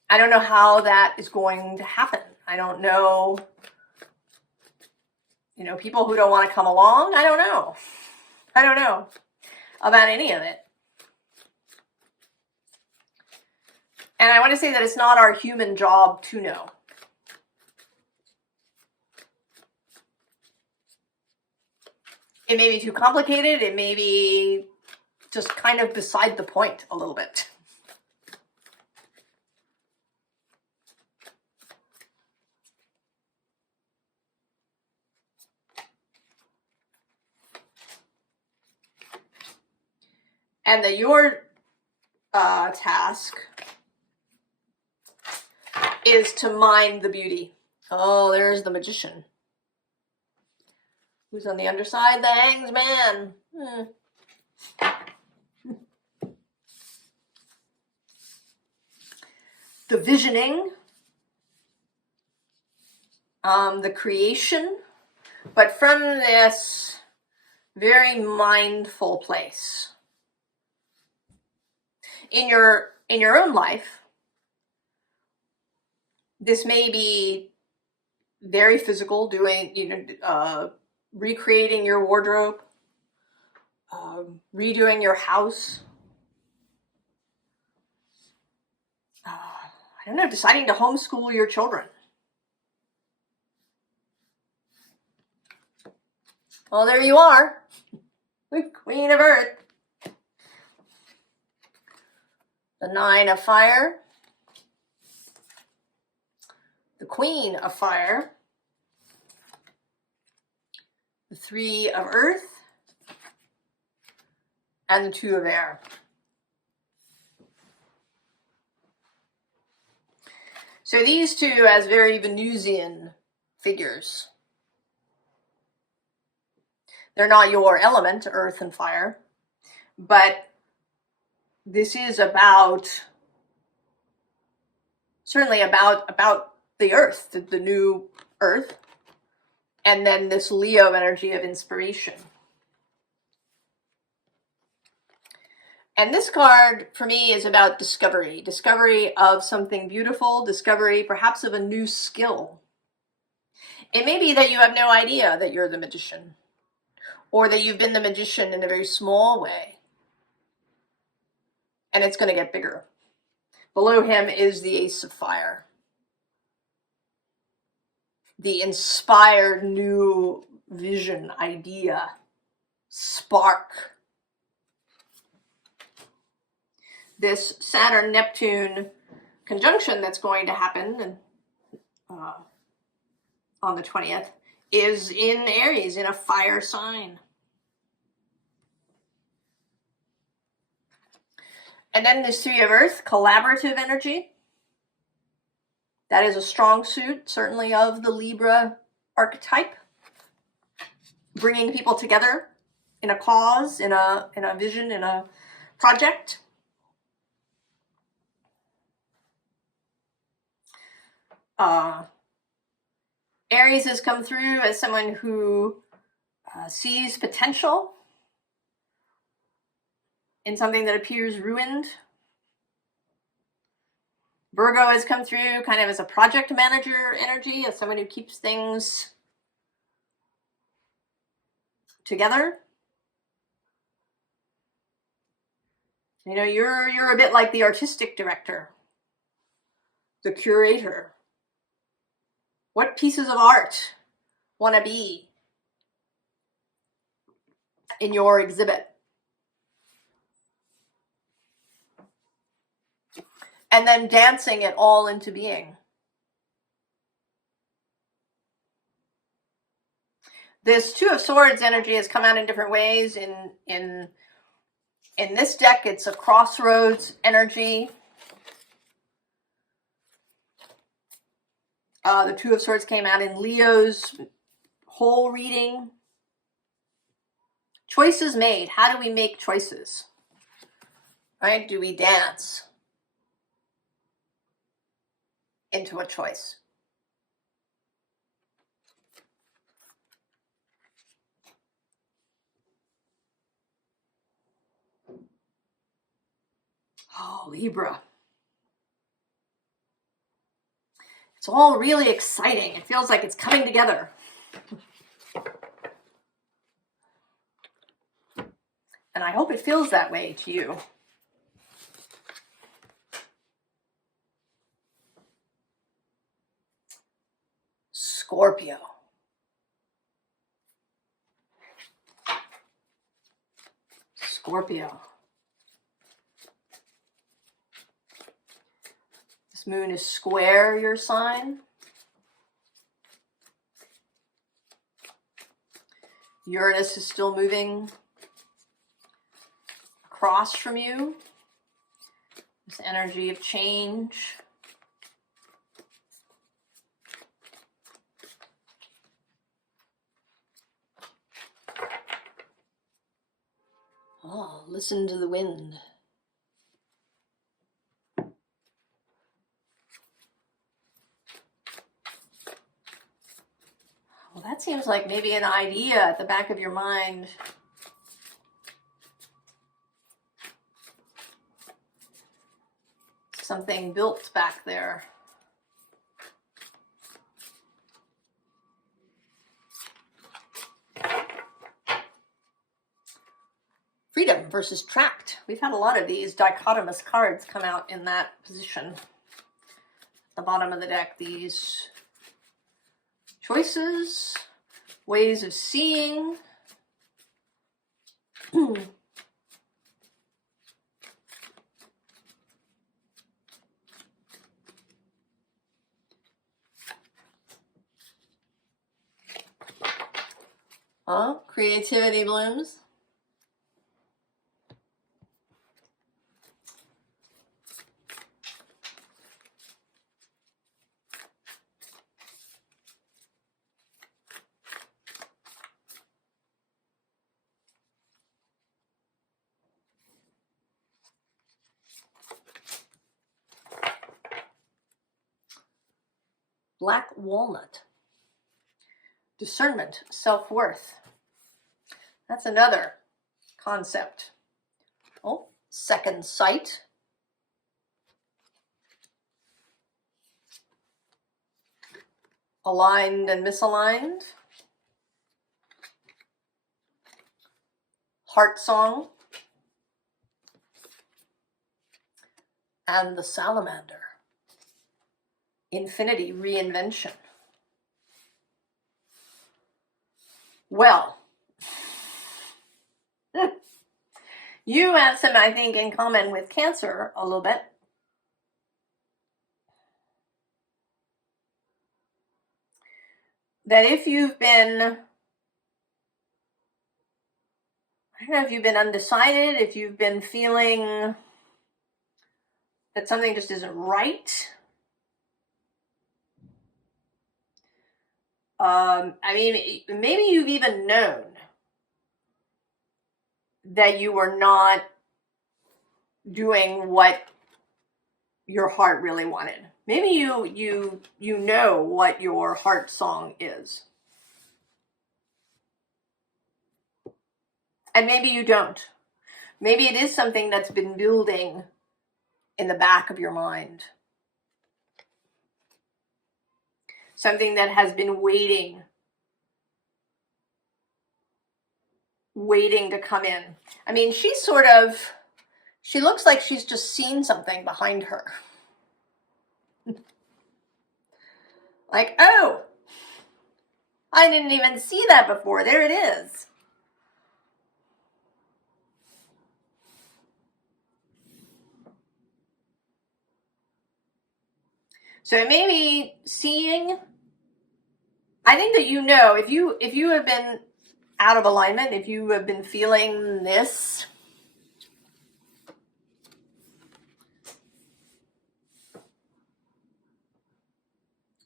know how that is going to happen. I don't know, people who don't want to come along. I don't know about any of it. And I want to say that it's not our human job to know. It may be too complicated. It may be just kind of beside the point a little bit. And that your task is to mine the beauty. Oh, there's the magician. Who's on the underside? The Hanged Man. The visioning, the creation, but from this very mindful place. In your own life, this may be very physical, doing, recreating your wardrobe, redoing your house. I don't know, deciding to homeschool your children. Well, there you are, the Queen of Earth. The Nine of Fire, the Queen of Fire, the Three of Earth, and the Two of Air. So these two as very Venusian figures. They're not your element, earth and fire, but this is certainly about the earth, the new earth, and then this Leo energy of inspiration. And this card, for me, is about discovery. Discovery of something beautiful, discovery perhaps of a new skill. It may be that you have no idea that you're the magician, or that you've been the magician in a very small way, and it's going to get bigger. Below him is the Ace of Fire. The inspired new vision, idea, spark. This Saturn-Neptune conjunction that's going to happen on the 20th is in Aries, in a fire sign. And then this Three of Earth, collaborative energy. That is a strong suit, certainly of the Libra archetype. Bringing people together in a cause, in a vision, in a project. Aries has come through as someone who sees potential in something that appears ruined. Virgo has come through kind of as a project manager energy, as someone who keeps things together. You know, you're a bit like the artistic director, the curator. What pieces of art want to be in your exhibit? And then dancing it all into being. This Two of Swords energy has come out in different ways. In this deck, it's a crossroads energy. The Two of Swords came out in Leo's whole reading. Choices made. How do we make choices? Right? Do we dance into a choice? Oh, Libra. It's all really exciting. It feels like it's coming together. And I hope it feels that way to you. Scorpio. Scorpio. This moon is square your sign. Uranus is still moving across from you. This energy of change. Oh, listen to the wind. Well, that seems like maybe an idea at the back of your mind. Something built back there. Freedom versus trapped. We've had a lot of these dichotomous cards come out in that position. At the bottom of the deck, these choices, ways of seeing. Creativity blooms. Black walnut. Discernment, self-worth. That's another concept. Oh, second sight. Aligned and misaligned. Heart song. And the salamander. Infinity reinvention. Well, you have some, I think, in common with Cancer a little bit. That if you've been, I don't know if you've been undecided, if you've been feeling that something just isn't right. I mean, maybe you've even known that you were not doing what your heart really wanted. Maybe you know what your heart song is. And maybe you don't. Maybe it is something that's been building in the back of your mind. Something that has been waiting to come in. I mean, she looks like she's just seen something behind her. Like, oh, I didn't even see that before. There it is. So it may be seeing. I think that if you have been out of alignment, if you have been feeling this,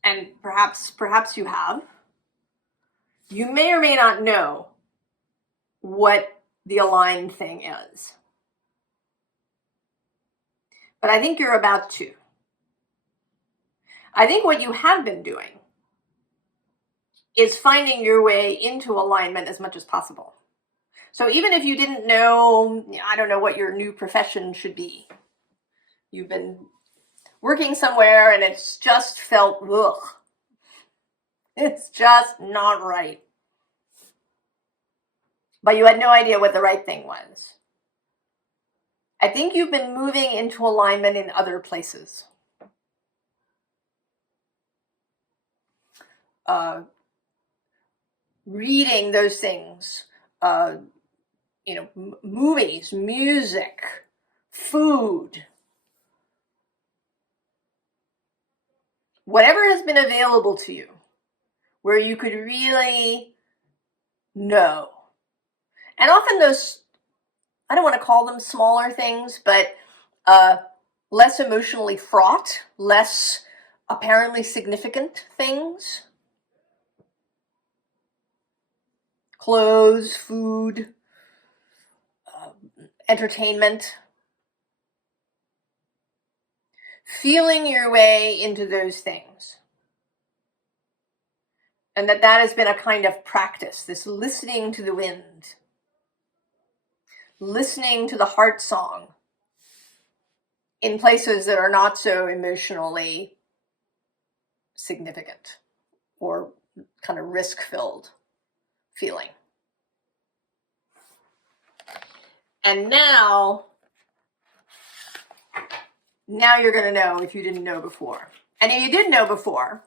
and perhaps you have, you may or may not know what the aligned thing is. But I think you're about to. I think what you have been doing is finding your way into alignment as much as possible. So even if you didn't know, I don't know what your new profession should be. You've been working somewhere and it's just felt, ugh. It's just not right. But you had no idea what the right thing was. I think you've been moving into alignment in other places. Reading those things, you know, movies, music, food, whatever has been available to you, where you could really know. And often those, I don't want to call them smaller things, but less emotionally fraught, less apparently significant things. Clothes, food, entertainment. Feeling your way into those things. And that has been a kind of practice, this listening to the wind, listening to the heart song in places that are not so emotionally significant or kind of risk-filled feeling. And now you're going to know if you didn't know before. And if you did know before,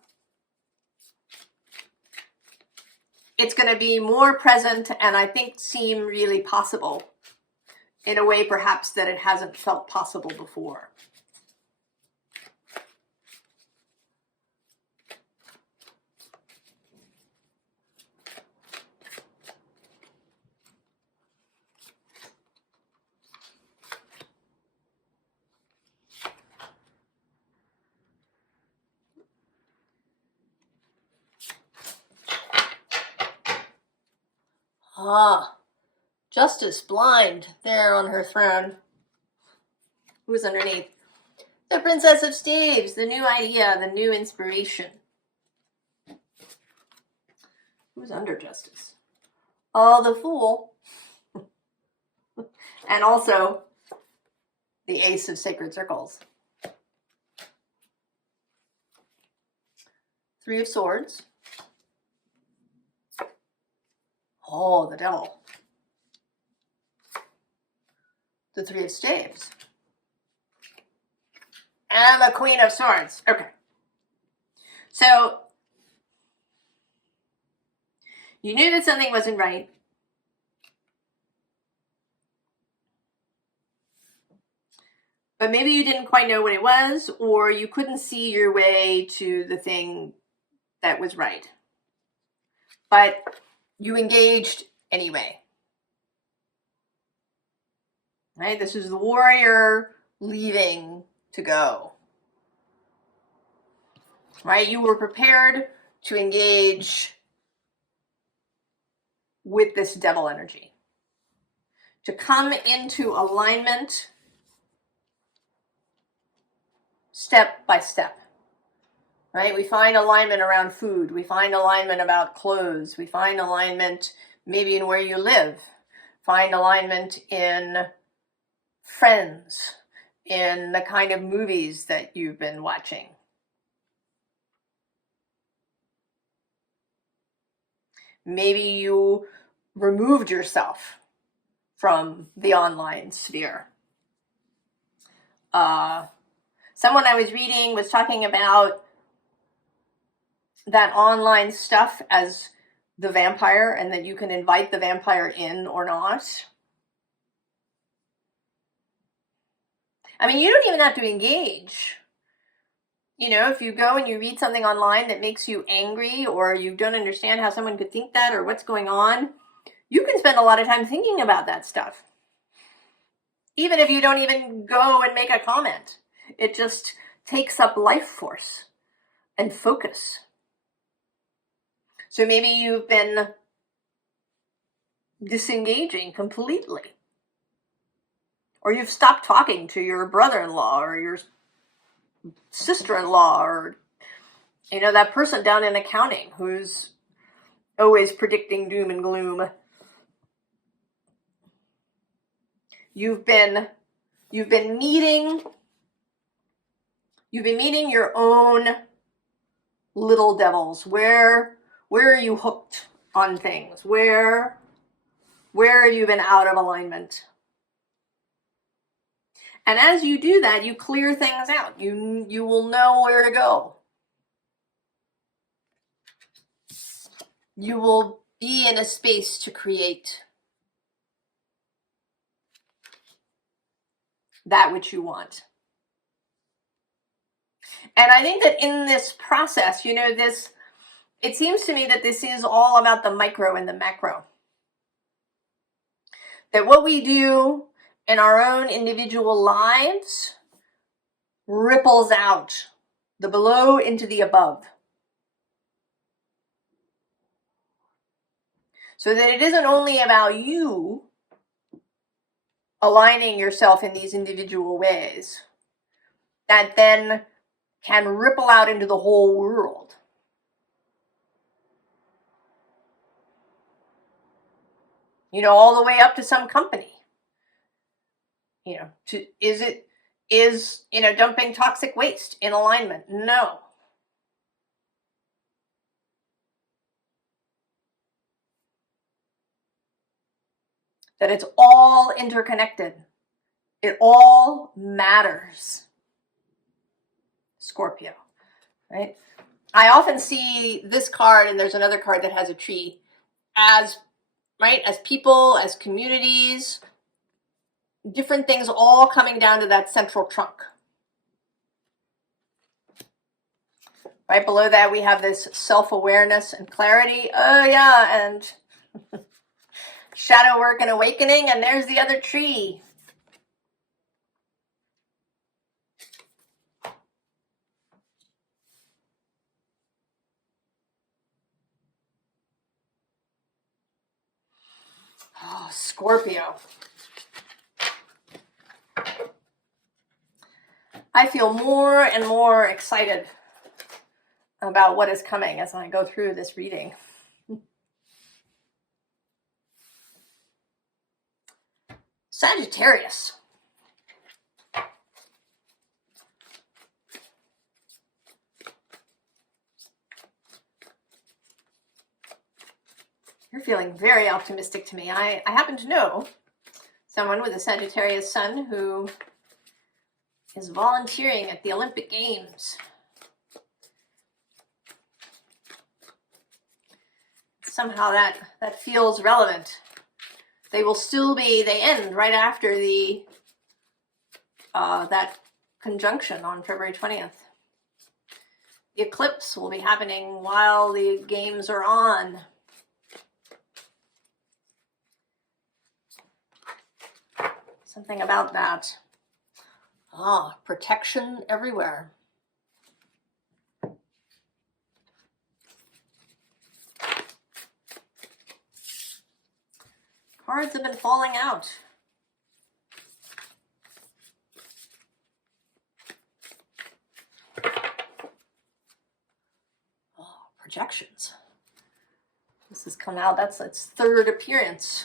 it's going to be more present and I think seem really possible in a way perhaps that it hasn't felt possible before. Ah, Justice blind there on her throne. Who's underneath? The Princess of Staves, the new idea, the new inspiration. Who's under Justice? Oh, the Fool. And also the Ace of Sacred Circles. Three of Swords. Oh, the Devil. The Three of Staves. And the Queen of Swords. Okay. So, you knew that something wasn't right. But maybe you didn't quite know what it was, or you couldn't see your way to the thing that was right. But you engaged anyway. Right? This is the warrior leaving to go. Right? You were prepared to engage with this devil energy. To come into alignment step by step. Right? We find alignment around food. We find alignment about clothes. We find alignment maybe in where you live. Find alignment in friends, in the kind of movies that you've been watching. Maybe you removed yourself from the online sphere. Someone I was reading was talking about that online stuff as the vampire, and that you can invite the vampire in or not. I mean, you don't even have to engage. You know, if you go and you read something online that makes you angry, or you don't understand how someone could think that or what's going on, you can spend a lot of time thinking about that stuff. Even if you don't even go and make a comment. It just takes up life force and focus. So maybe you've been disengaging completely. Or you've stopped talking to your brother-in-law or your sister-in-law, or, you know, that person down in accounting who's always predicting doom and gloom. You've been meeting your own little devils. Where are you hooked on things? Where have you been out of alignment? And as you do that, you clear things out. You will know where to go. You will be in a space to create. that which you want. And I think that in this process, you know, it seems to me that this is all about the micro and the macro. That what we do in our own individual lives ripples out the below into the above. So that it isn't only about you aligning yourself in these individual ways that then can ripple out into the whole world. You know, all the way up to some company. You know, is dumping toxic waste in alignment? No. That it's all interconnected. It all matters. Scorpio, right? I often see this card, and there's another card that has a tree, as people, as communities, different things all coming down to that central trunk. Right below that, we have this self-awareness and clarity. Oh yeah, and shadow work and awakening, and there's the other tree. Oh, Scorpio. I feel more and more excited about what is coming as I go through this reading. Sagittarius. You're feeling very optimistic to me. I happen to know someone with a Sagittarius sun who is volunteering at the Olympic Games. Somehow that feels relevant. They will still be, they end right after the that conjunction on February 20th. The eclipse will be happening while the games are on. Something about that. Protection everywhere. Cards have been falling out. Projections. This has come out, that's its third appearance.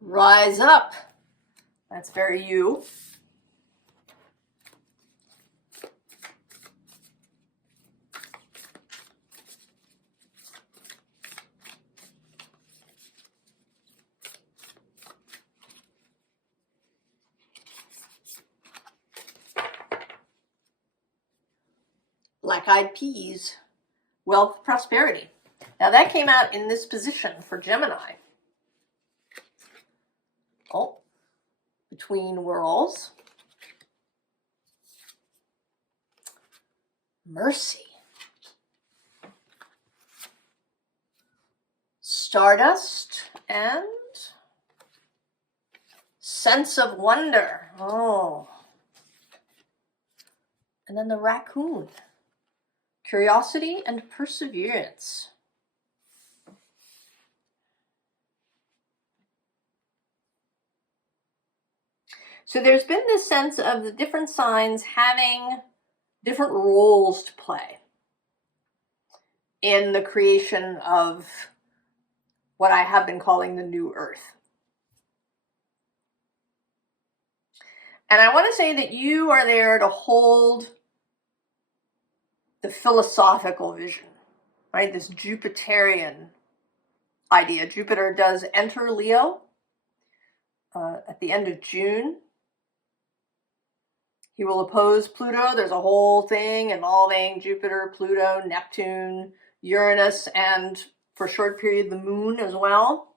Rise up. That's very you. Black-eyed peas. Wealth, prosperity. Now that came out in this position for Gemini. Oh, between worlds. Mercy. Stardust and sense of wonder. Oh. And then the raccoon. Curiosity and perseverance. So there's been this sense of the different signs having different roles to play in the creation of what I have been calling the new earth. And I want to say that you are there to hold the philosophical vision, right? This Jupiterian idea. Jupiter does enter Leo at the end of June. He will oppose Pluto. There's a whole thing involving Jupiter, Pluto, Neptune, Uranus, and for a short period, the moon as well.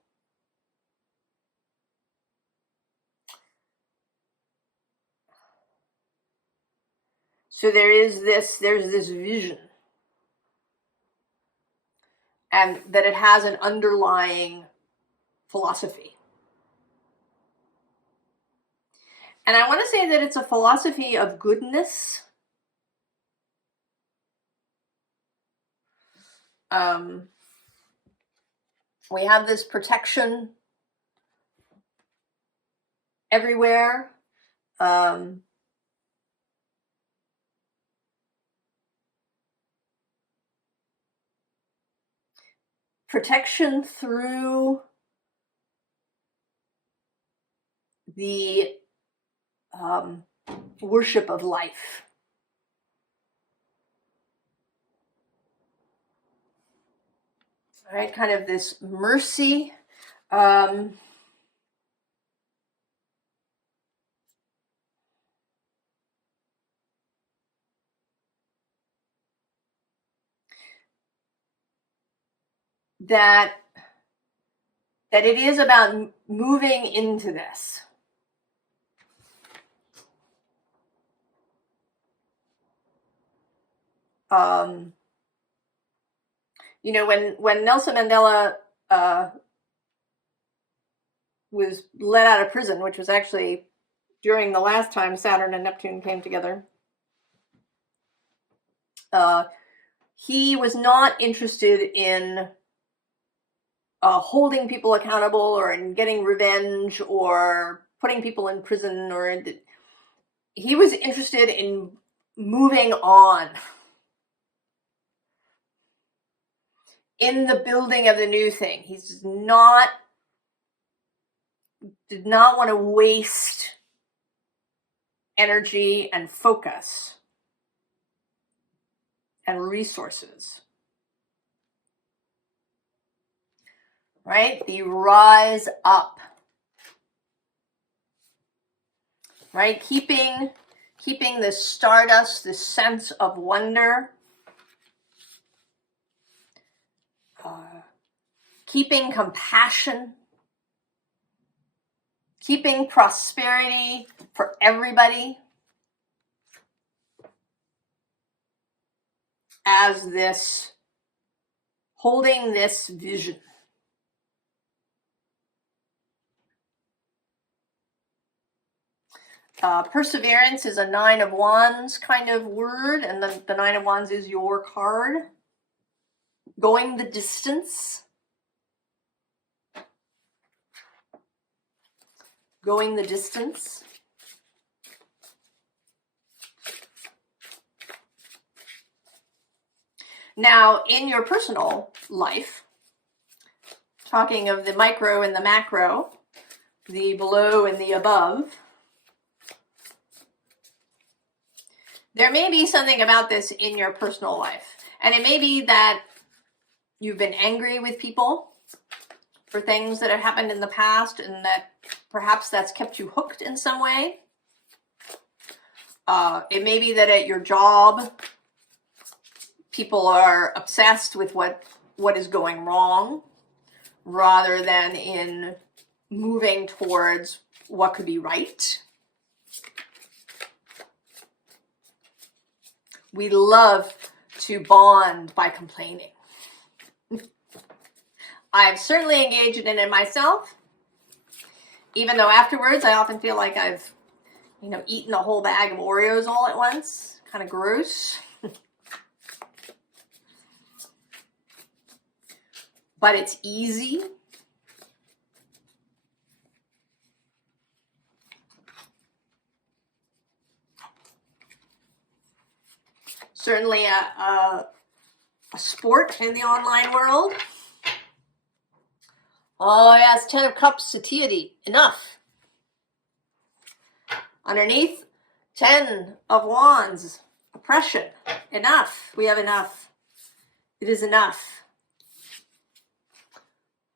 So there's this vision, and that it has an underlying philosophy. And I want to say that it's a philosophy of goodness. We have this protection everywhere. Protection through the worship of life. All right, kind of this mercy. That it is about moving into this. You know, when Nelson Mandela was let out of prison, which was actually during the last time Saturn and Neptune came together, he was not interested in holding people accountable or in getting revenge or putting people in prison, or he was interested in moving on, in the building of the new thing. He did not want to waste energy and focus and resources. Right? The rise up. Right? Keeping this stardust, this sense of wonder. Keeping compassion. Keeping prosperity for everybody. As this, holding this vision. Perseverance is a 9 of Wands kind of word, and the 9 of Wands is your card. Going the distance. Going the distance. Now, in your personal life, talking of the micro and the macro, the below and the above, there may be something about this in your personal life. And it may be that you've been angry with people for things that have happened in the past, and that perhaps that's kept you hooked in some way. It may be that at your job, people are obsessed with what is going wrong, rather than in moving towards what could be right. We love to bond by complaining. I've certainly engaged in it myself, even though afterwards I often feel like I've, eaten a whole bag of Oreos all at once. Kind of gross. But it's easy. Certainly a sport in the online world. Oh yes, 10 of Cups, satiety, enough. Underneath, 10 of Wands, oppression, enough. We have enough. It is enough.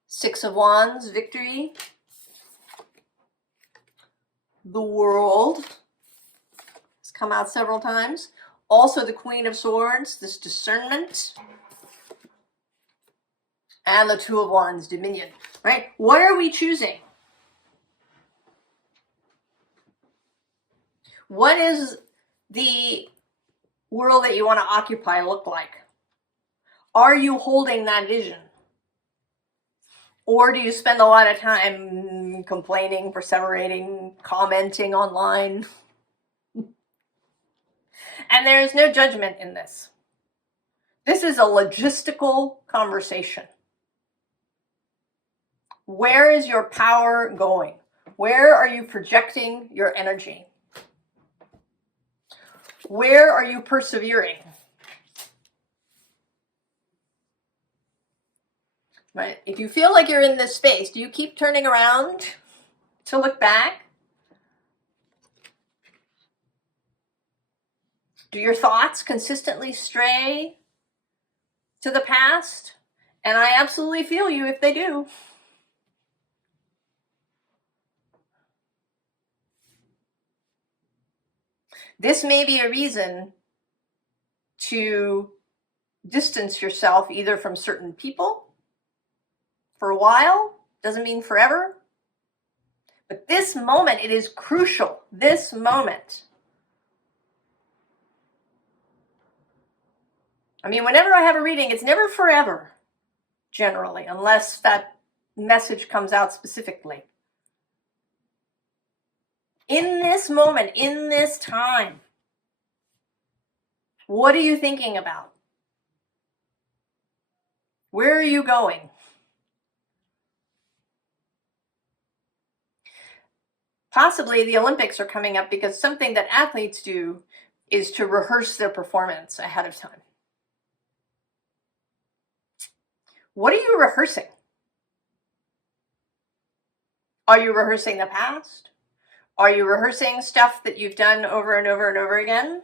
6 of Wands, victory. The World. It's come out several times. Also the Queen of Swords, this discernment. And the Two of Wands, dominion, right? What are we choosing? What is the world that you want to occupy look like? Are you holding that vision? Or do you spend a lot of time complaining, perseverating, commenting online? And there is no judgment in this. This is a logistical conversation. Where is your power going? Where are you projecting your energy? Where are you persevering? Right? If you feel like you're in this space, do you keep turning around to look back? Do your thoughts consistently stray to the past? And I absolutely feel you if they do. This may be a reason to distance yourself either from certain people for a while, doesn't mean forever. But this moment, it is crucial. This moment. I mean, whenever I have a reading, it's never forever, generally, unless that message comes out specifically. In this moment, in this time, what are you thinking about? Where are you going? Possibly the Olympics are coming up because something that athletes do is to rehearse their performance ahead of time. What are you rehearsing? Are you rehearsing the past? Are you rehearsing stuff that you've done over and over and over again?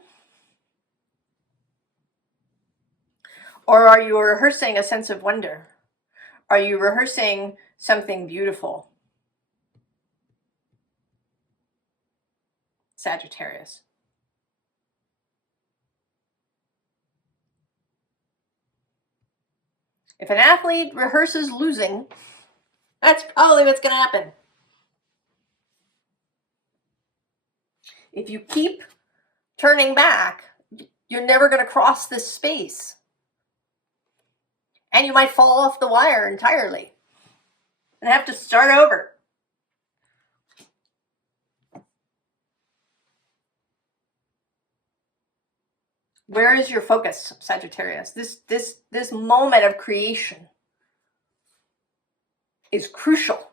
Or are you rehearsing a sense of wonder? Are you rehearsing something beautiful? Sagittarius. If an athlete rehearses losing, that's probably what's going to happen. If you keep turning back, you're never going to cross this space. And you might fall off the wire entirely and have to start over. Where is your focus, Sagittarius? This moment of creation is crucial.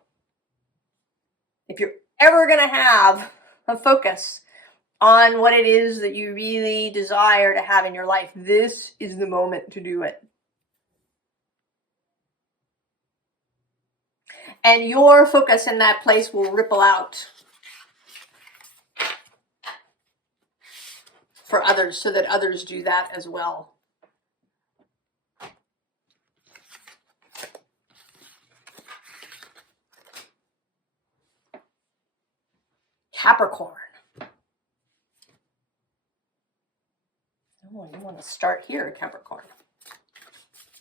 If you're ever going to have a focus on what it is that you really desire to have in your life, this is the moment to do it. And your focus in that place will ripple out for others so that others do that as well. Capricorn. Oh, you want to start here, Capricorn.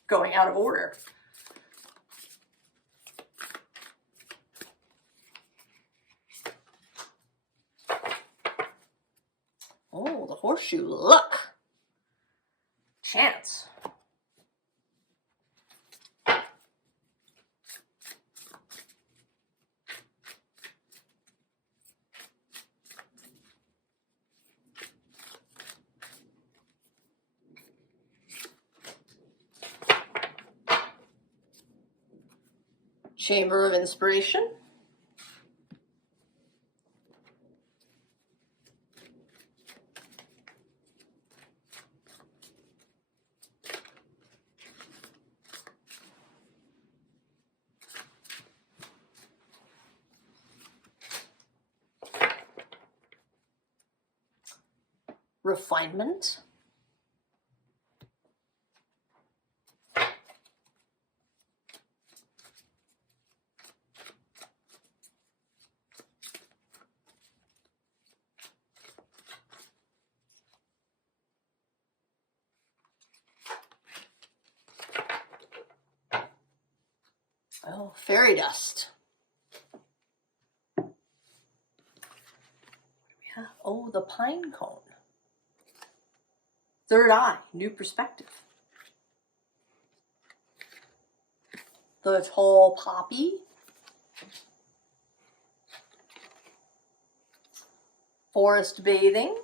Going out of order. Oh, the horseshoe. Luck. Chance. Chamber of Inspiration. Refinement. Oh, fairy dust. Yeah. Oh, the pine cone. Third eye, new perspective. The tall poppy. Forest bathing.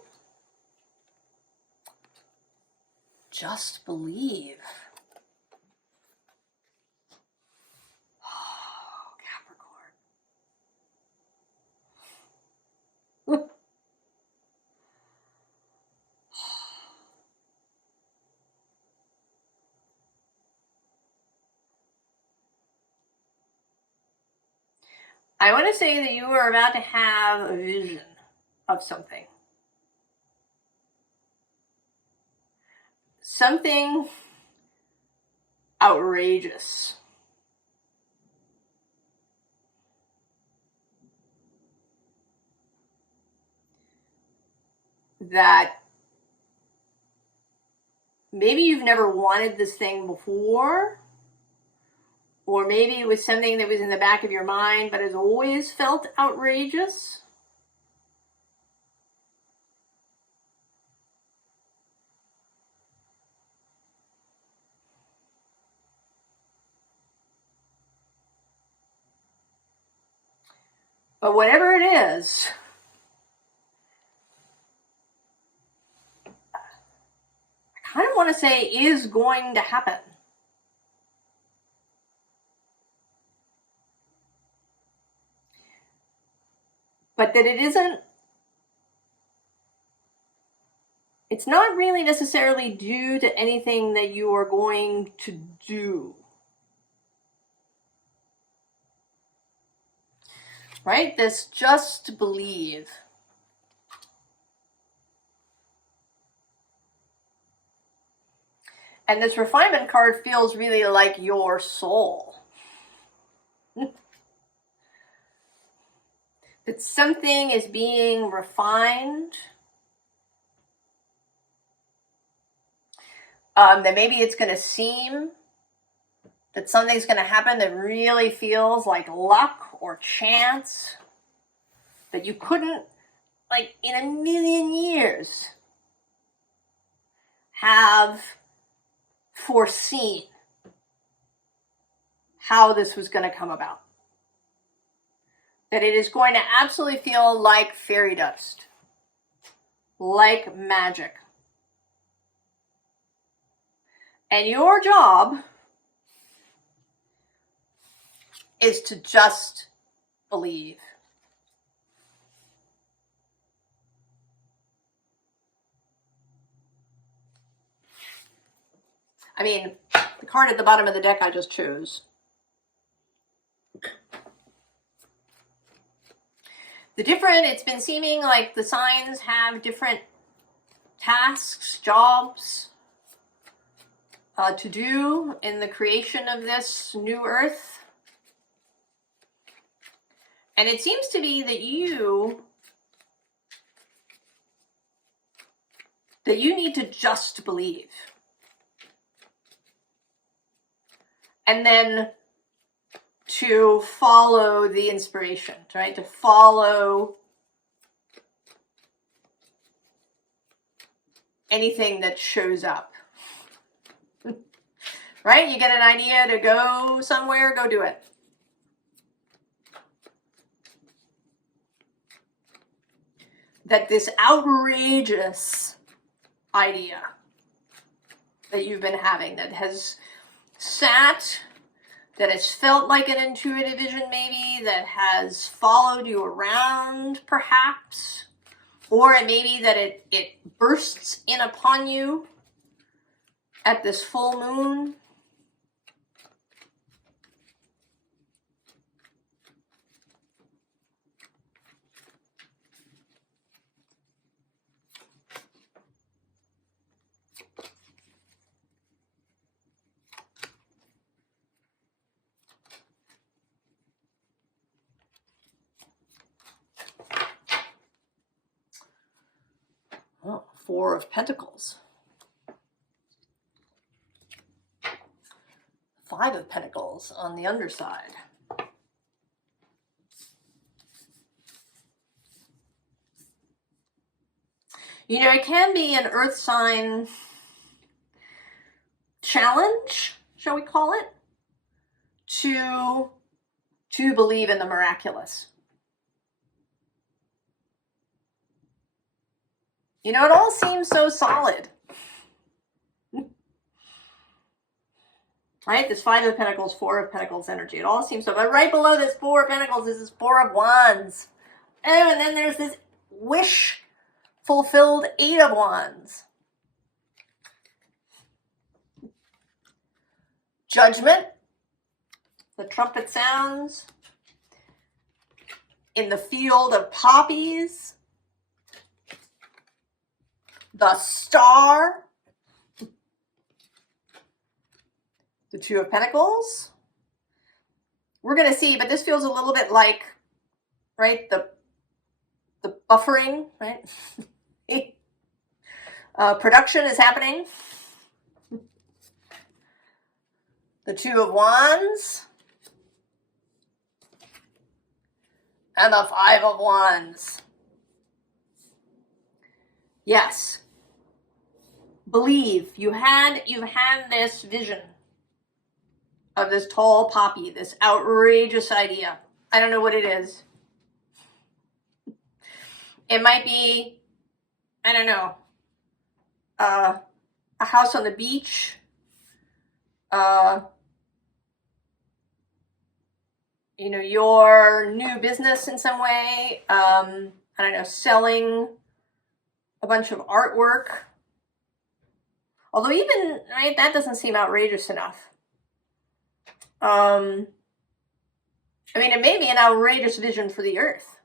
Just believe. Oh, Capricorn. I want to say that you are about to have a vision of something. Something outrageous. That maybe you've never wanted this thing before, or maybe it was something that was in the back of your mind but has always felt outrageous. But whatever it is, I kind of want to say is going to happen. But that it isn't, it's not really necessarily due to anything that you are going to do. Right? This just believe. And this refinement card feels really like your soul. That something is being refined. That maybe it's going to seem that something's going to happen that really feels like luck or chance. That you couldn't, like, in a million years, have foreseen how this was going to come about. That it is going to absolutely feel like fairy dust, like magic. And your job is to just believe. I mean, the card at the bottom of the deck I just chose. It's been seeming like the signs have different tasks, jobs to do in the creation of this new earth. And it seems to be that you need to just believe. And then to follow the inspiration, right? To follow anything that shows up. Right? You get an idea to go somewhere, go do it. That this outrageous idea that you've been having, that has sat, that has felt like an intuitive vision maybe, that has followed you around perhaps, or it may be that it bursts in upon you at this full moon. Oh, Four of Pentacles. Five of Pentacles on the underside. You know, it can be an earth sign challenge, shall we call it, to believe in the miraculous. You know, it all seems so solid. Right? This Five of Pentacles, Four of Pentacles energy. It all seems so, but right below this Four of Pentacles is this Four of Wands. Oh, and then there's this wish fulfilled Eight of Wands. Judgment. The trumpet sounds. In the field of poppies. The Star. The Two of Pentacles. We're going to see, but this feels a little bit like, right, the buffering, right? Production is happening. The Two of Wands. And the Five of Wands. Yes. Believe. You've had this vision of this tall poppy, this outrageous idea. I don't know what it is. It might be, I don't know, a house on the beach, you know, your new business in some way, I don't know, selling a bunch of artwork. Although even, right, that doesn't seem outrageous enough. I mean, it may be an outrageous vision for the earth.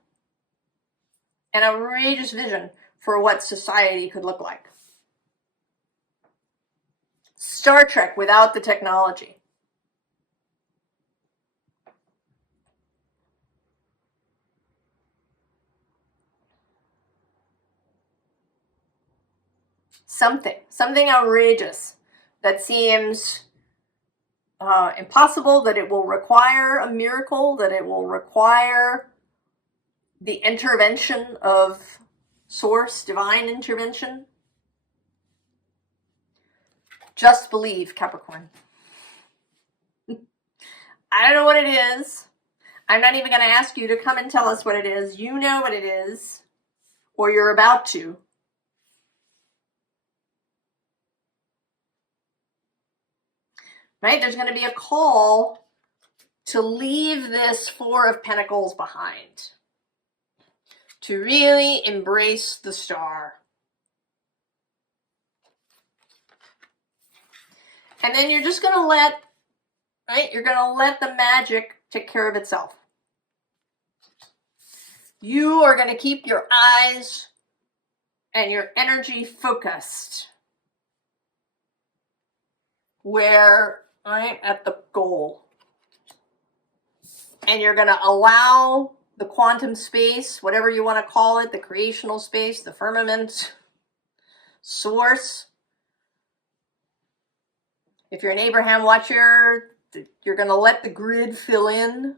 An outrageous vision for what society could look like. Star Trek without the technology. Something outrageous that seems impossible, that it will require a miracle, that it will require the intervention of source, divine intervention. Just believe, Capricorn. I don't know what it is. I'm not even going to ask you to come and tell us what it is. You know what it is, or you're about to. Right? There's going to be a call to leave this Four of Pentacles behind. To really embrace the star. And then you're just going to let, right? You're going to let the magic take care of itself. You are going to keep your eyes and your energy focused. Where, right, at the goal. And you're going to allow the quantum space, whatever you want to call it, the creational space, the firmament, source. If you're an Abraham watcher, you're going to let the grid fill in.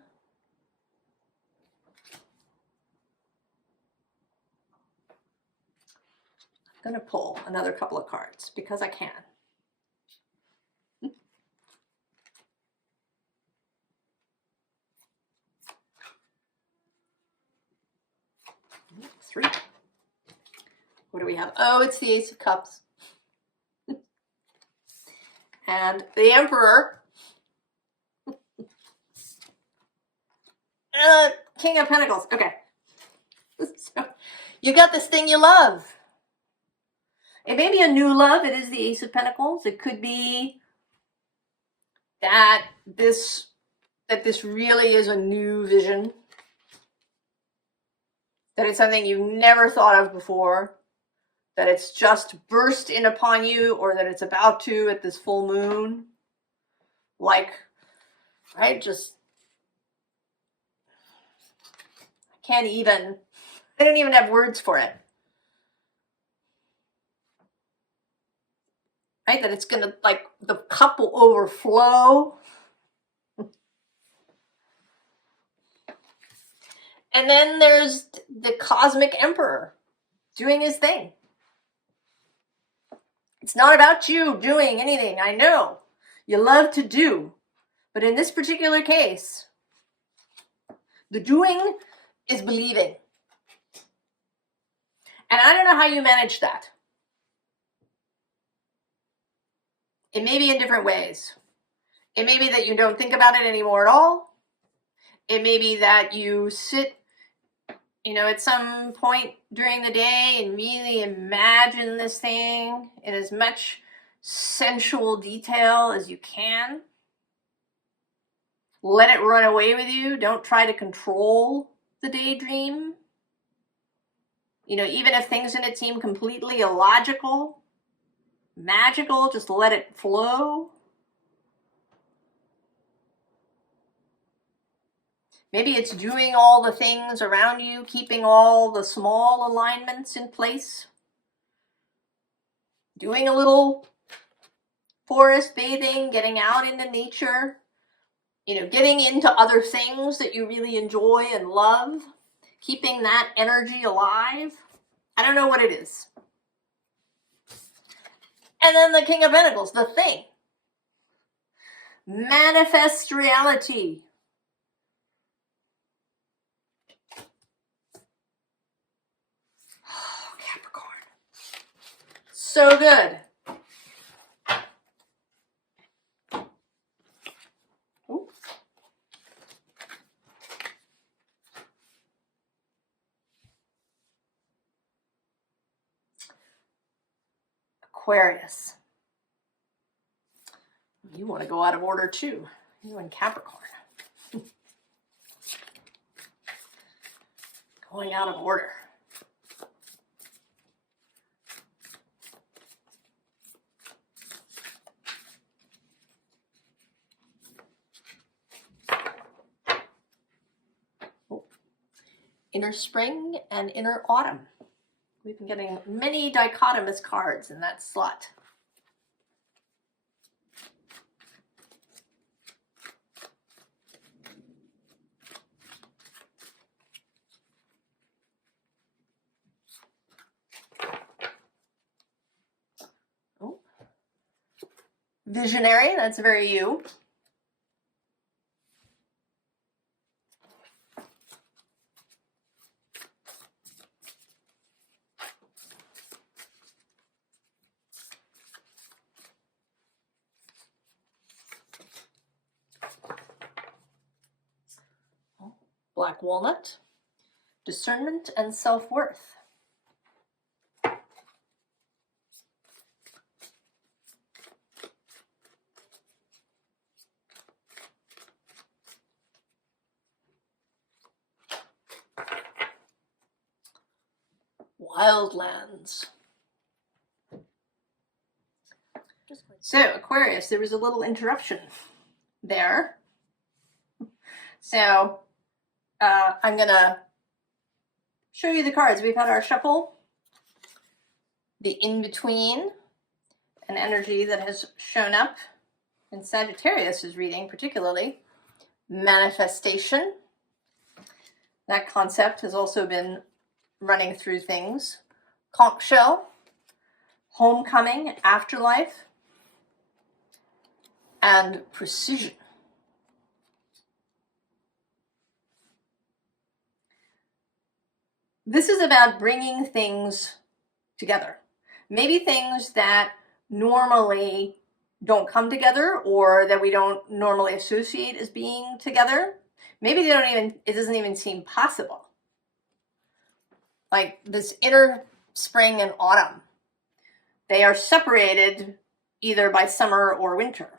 I'm going to pull another couple of cards because I can. Three. What do we have? Oh, it's the Ace of Cups. And the Emperor. King of Pentacles. Okay. So, you got this thing you love. It may be a new love. It is the Ace of Pentacles. It could be that this really is a new vision. That it's something you've never thought of before. That it's just burst in upon you, or that it's about to at this full moon. Like, right, just, I don't even have words for it. Right, that it's gonna, like, the cup will overflow. And then there's the cosmic emperor doing his thing. It's not about you doing anything. I know you love to do, but in this particular case, the doing is believing. And I don't know how you manage that. It may be in different ways. It may be that you don't think about it anymore at all. It may be that you sit, at some point during the day and really imagine this thing in as much sensual detail as you can. Let it run away with you. Don't try to control the daydream. Even if things in it seem completely illogical, magical, just let it flow. Maybe it's doing all the things around you, keeping all the small alignments in place. Doing a little forest bathing, getting out into nature, getting into other things that you really enjoy and love, keeping that energy alive. I don't know what it is. And then the King of Pentacles, the thing. Manifest reality. Oh, Capricorn. So good. Ooh. Aquarius. You want to go out of order too. You and Capricorn. Going out of order. Oh. Inner spring and inner autumn. We've been getting many dichotomous cards in that slot. Oh. Visionary, that's very you. Black walnut, discernment and self-worth. Wildlands. So, Aquarius, there was a little interruption there. So, I'm going to show you the cards. We've had our shuffle, the in-between, an energy that has shown up in Sagittarius' reading, particularly manifestation. That concept has also been running through things. Conch shell, homecoming, afterlife, and precision. This is about bringing things together. Maybe things that normally don't come together or that we don't normally associate as being together. Maybe it doesn't even seem possible. Like this inner spring and autumn. They are separated either by summer or winter.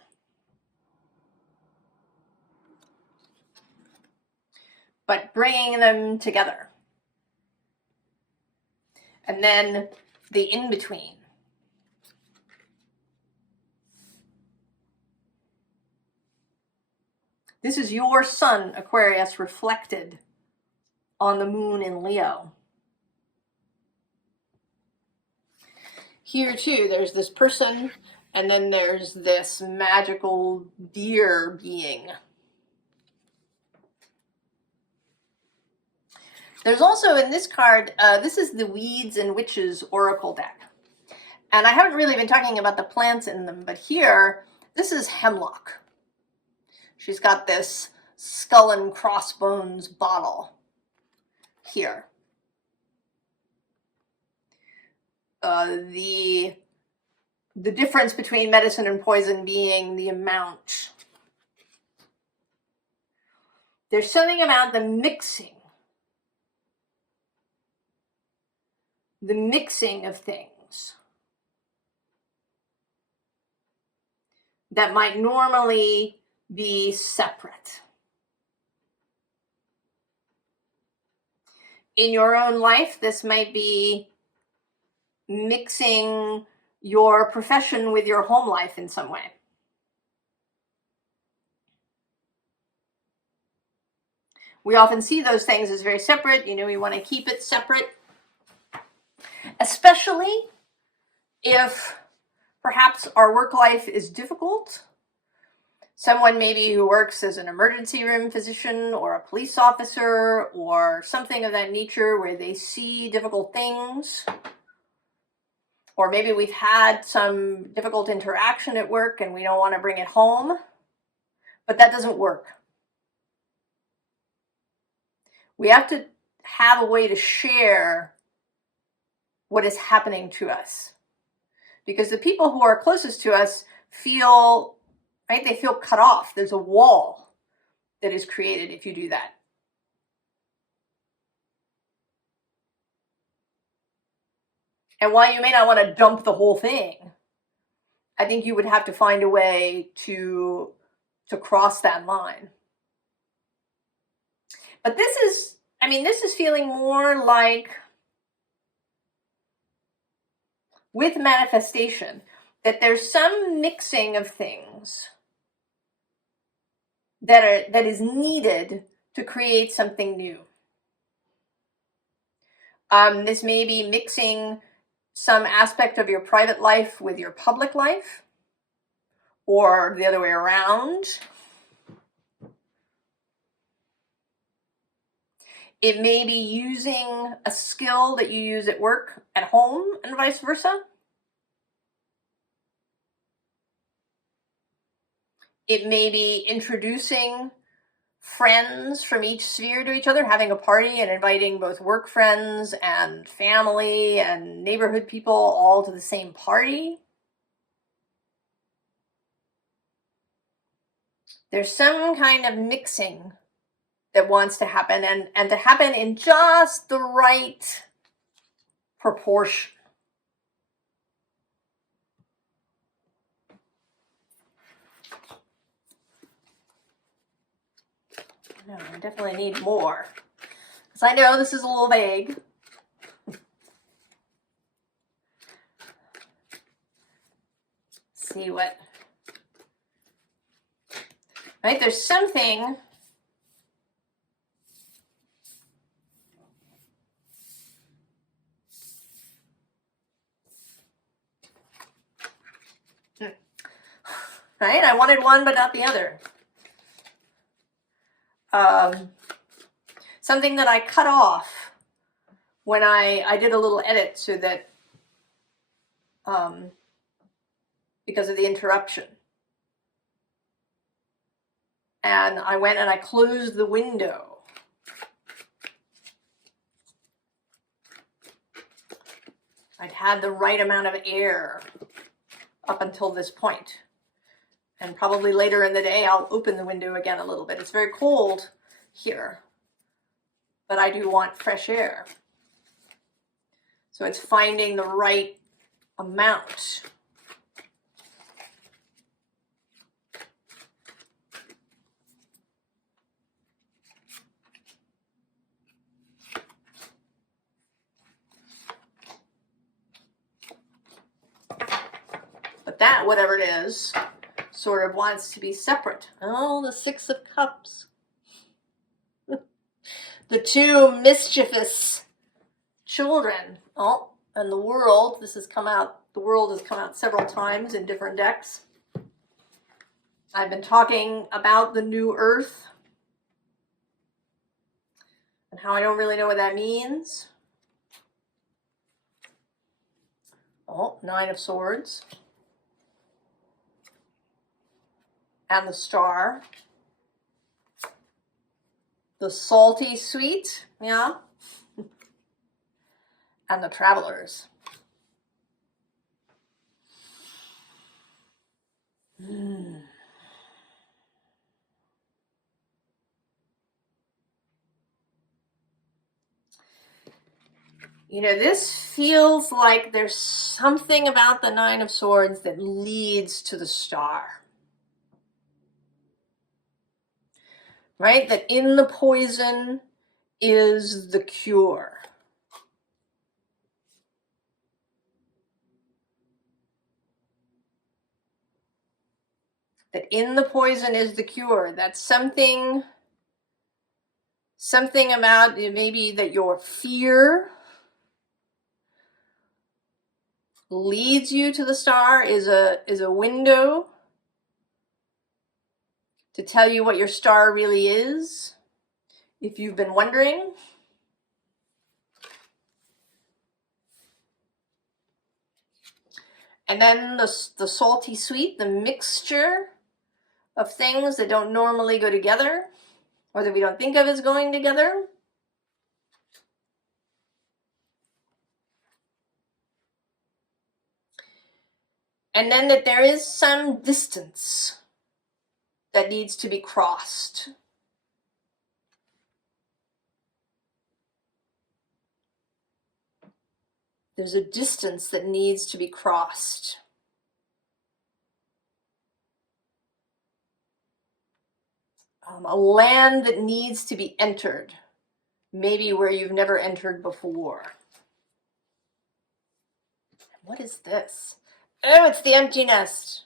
But bringing them together. And then the in-between. This is your sun, Aquarius, reflected on the moon in Leo. Here too, there's this person, and then there's this magical deer being. There's also in this card, this is the Weeds and Witches Oracle deck. And I haven't really been talking about the plants in them, but here, this is hemlock. She's got this skull and crossbones bottle here. The difference between medicine and poison being the amount. There's something about the mixing of things that might normally be separate. In your own life, this might be mixing your profession with your home life in some way. We often see those things as very separate. You know, we want to keep it separate, especially if perhaps our work life is difficult. Someone maybe who works as an emergency room physician or a police officer or something of that nature where they see difficult things. Or maybe we've had some difficult interaction at work and we don't want to bring it home. But that doesn't work. We have to have a way to share what is happening to us. Because the people who are closest to us feel, right, they feel cut off. There's a wall that is created if you do that. And while you may not want to dump the whole thing, I think you would have to find a way to cross that line. But this is, I mean, this is feeling more like, with manifestation, that there's some mixing of things that is needed to create something new. This may be mixing some aspect of your private life with your public life, or the other way around. It may be using a skill that you use at work, at home, and vice versa. It may be introducing friends from each sphere to each other, having a party and inviting both work friends and family and neighborhood people all to the same party. There's some kind of mixing that wants to happen, and to happen in just the right proportion. No, I definitely need more, because I know this is a little vague. See what, right? There's something right? I wanted one, but not the other. Something that I cut off when I did a little edit so that, because of the interruption. And I went and I closed the window. I'd had the right amount of air up until this point. And probably later in the day, I'll open the window again a little bit. It's very cold here, but I do want fresh air. So it's finding the right amount. But that, whatever it is, sort of wants to be separate. Oh, the Six of Cups. The two mischievous children. Oh, and the World. This has come out, the World has come out several times in different decks. I've been talking about the new Earth. and how I don't really know what that means. Oh, Nine of Swords. And the Star. The Salty Sweet, yeah. And the Travelers. You know, this feels like there's something about the Nine of Swords that leads to the Star. Right? That in the poison is the cure. That in the poison is the cure. That's something about maybe that your fear leads you to the Star, is a window to tell you what your star really is, if you've been wondering. And then the salty sweet, the mixture of things that don't normally go together, or that we don't think of as going together. And then that there is some distance that needs to be crossed. There's a distance that needs to be crossed. A land that needs to be entered, maybe where you've never entered before. What is this? Oh, it's the empty nest.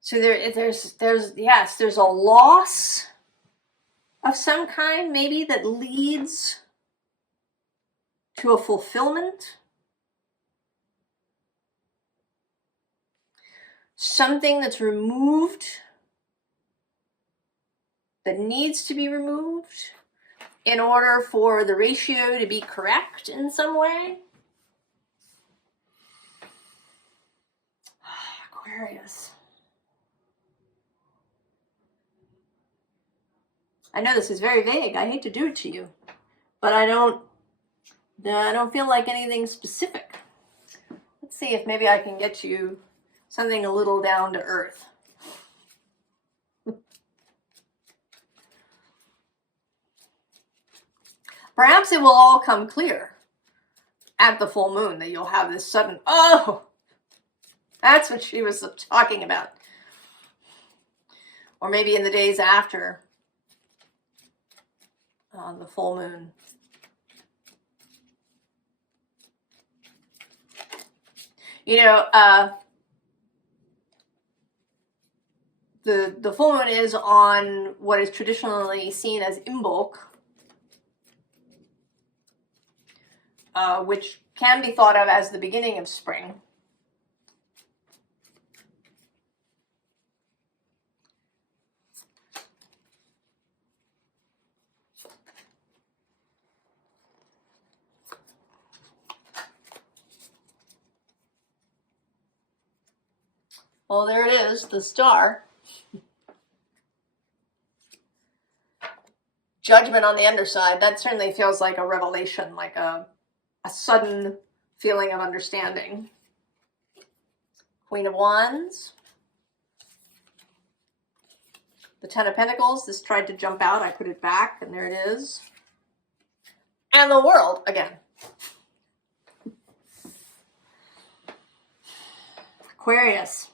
So there's a loss of some kind, maybe, that leads to a fulfillment. Something that's removed, that needs to be removed in order for the ratio to be correct in some way. Aquarius. I know this is very vague. I hate to do it to you, but I don't feel like anything specific. Let's see if maybe I can get you something a little down to earth. Perhaps it will all come clear at the full moon, that you'll have this sudden, oh, that's what she was talking about. Or maybe in the days after the full moon. You know, the full moon is on what is traditionally seen as Imbolc, which can be thought of as the beginning of spring. Well, there it is, the Star. Judgment on the underside. That certainly feels like a revelation, like a sudden feeling of understanding. Queen of Wands. The Ten of Pentacles. This tried to jump out. I put it back, and there it is. And the World again. Aquarius.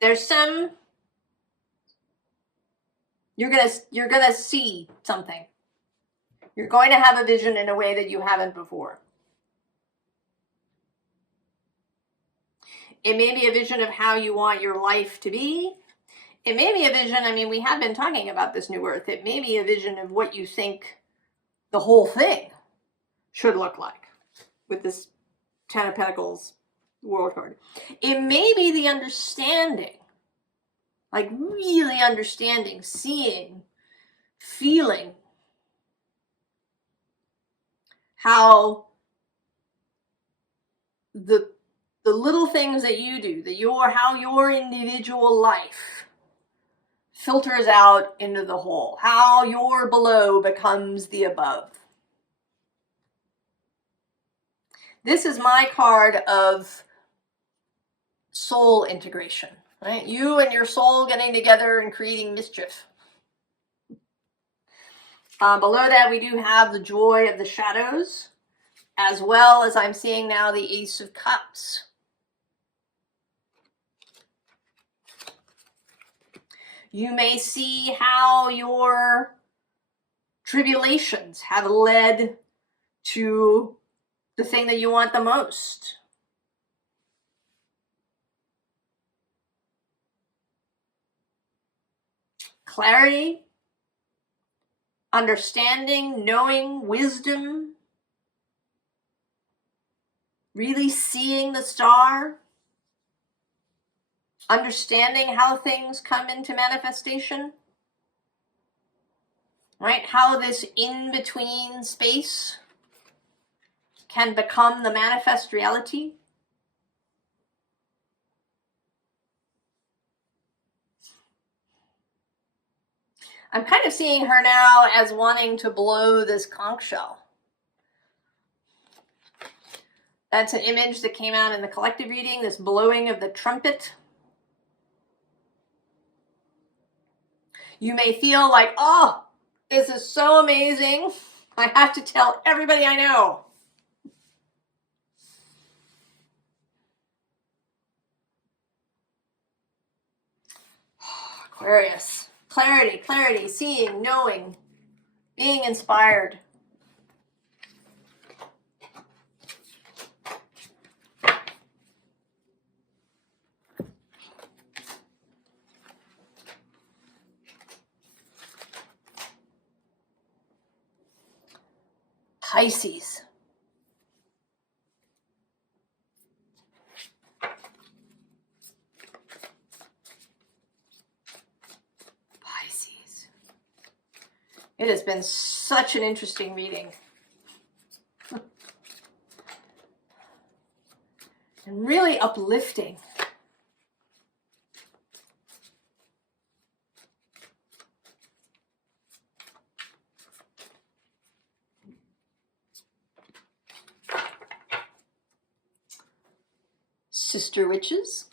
There's some, you're gonna see something. You're going to have a vision in a way that you haven't before. It may be a vision of how you want your life to be. It may be a vision, I mean, we have been talking about this new earth. It may be a vision of what you think the whole thing should look like with this Ten of Pentacles World card. It may be the understanding, like really understanding, seeing, feeling how the little things that you do, how your individual life filters out into the whole, how your below becomes the above. This is my card of soul integration, right? You and your soul getting together and creating mischief. Below that, we do have the joy of the shadows, as well as I'm seeing now the Ace of Cups. You may see how your tribulations have led to the thing that you want the most. Clarity, understanding, knowing, wisdom, really seeing the star, understanding how things come into manifestation, right? How this in-between space can become the manifest reality. I'm kind of seeing her now as wanting to blow this conch shell. That's an image that came out in the collective reading, this blowing of the trumpet. You may feel like, oh, this is so amazing. I have to tell everybody I know. Aquarius. Clarity, clarity, seeing, knowing, being inspired. Pisces. Pisces. It has been such an interesting reading. And really uplifting. Sister witches.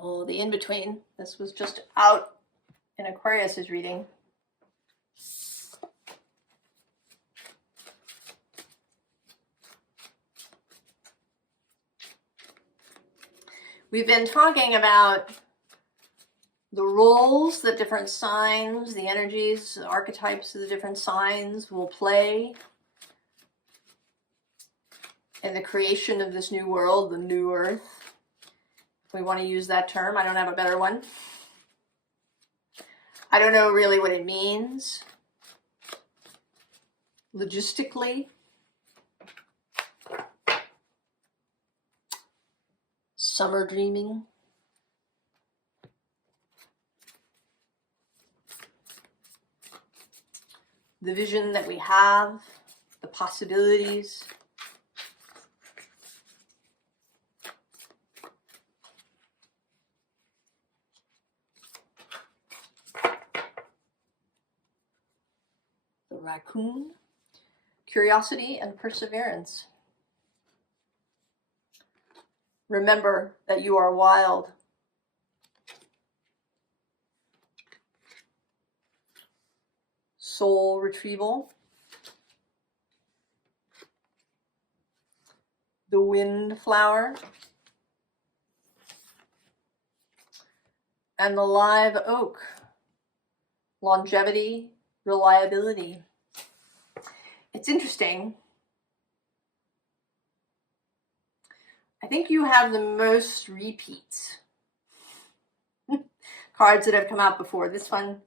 Oh, the in-between. This was just out in Aquarius's reading. We've been talking about the roles that different signs, the energies, the archetypes of the different signs will play in the creation of this new world, the new earth. If we want to use that term, I don't have a better one. I don't know really what it means logistically. Summer dreaming. The vision that we have, the possibilities. The raccoon, curiosity and perseverance. Remember that you are wild. Soul retrieval. the wind flower, and the live oak, longevity, reliability. It's interesting. I think you have the most repeats. Cards that have come out before. This one,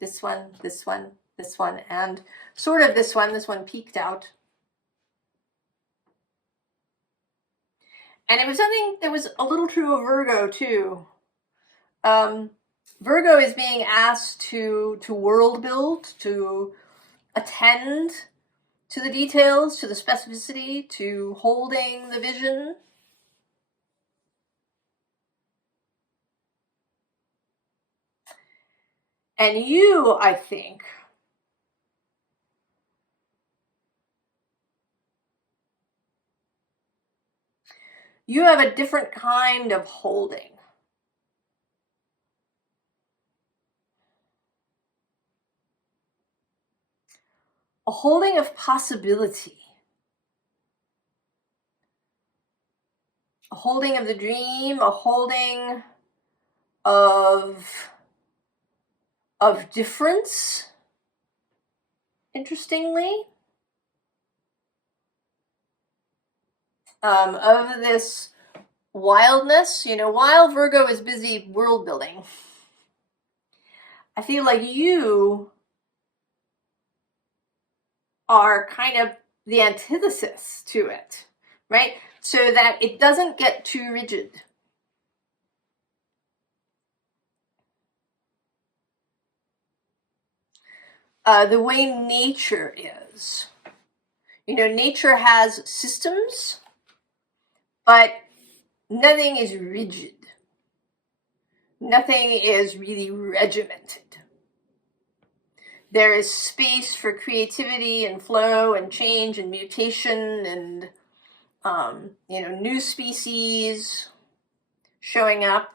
this one, this one, this one, and sort of this one. This one peeked out. And it was something that was a little true of Virgo too. Virgo is being asked to world build, to attend to the details, to the specificity, to holding the vision. And you, I think, you have a different kind of holding. A holding of possibility. A holding of the dream, a holding of difference, interestingly. Of this wildness, you know, while Virgo is busy world building, I feel like you are kind of the antithesis to it, right? So that it doesn't get too rigid. The way nature is. You know, nature has systems, but nothing is rigid. Nothing is really regimented. There is space for creativity and flow and change and mutation and, you know, new species showing up,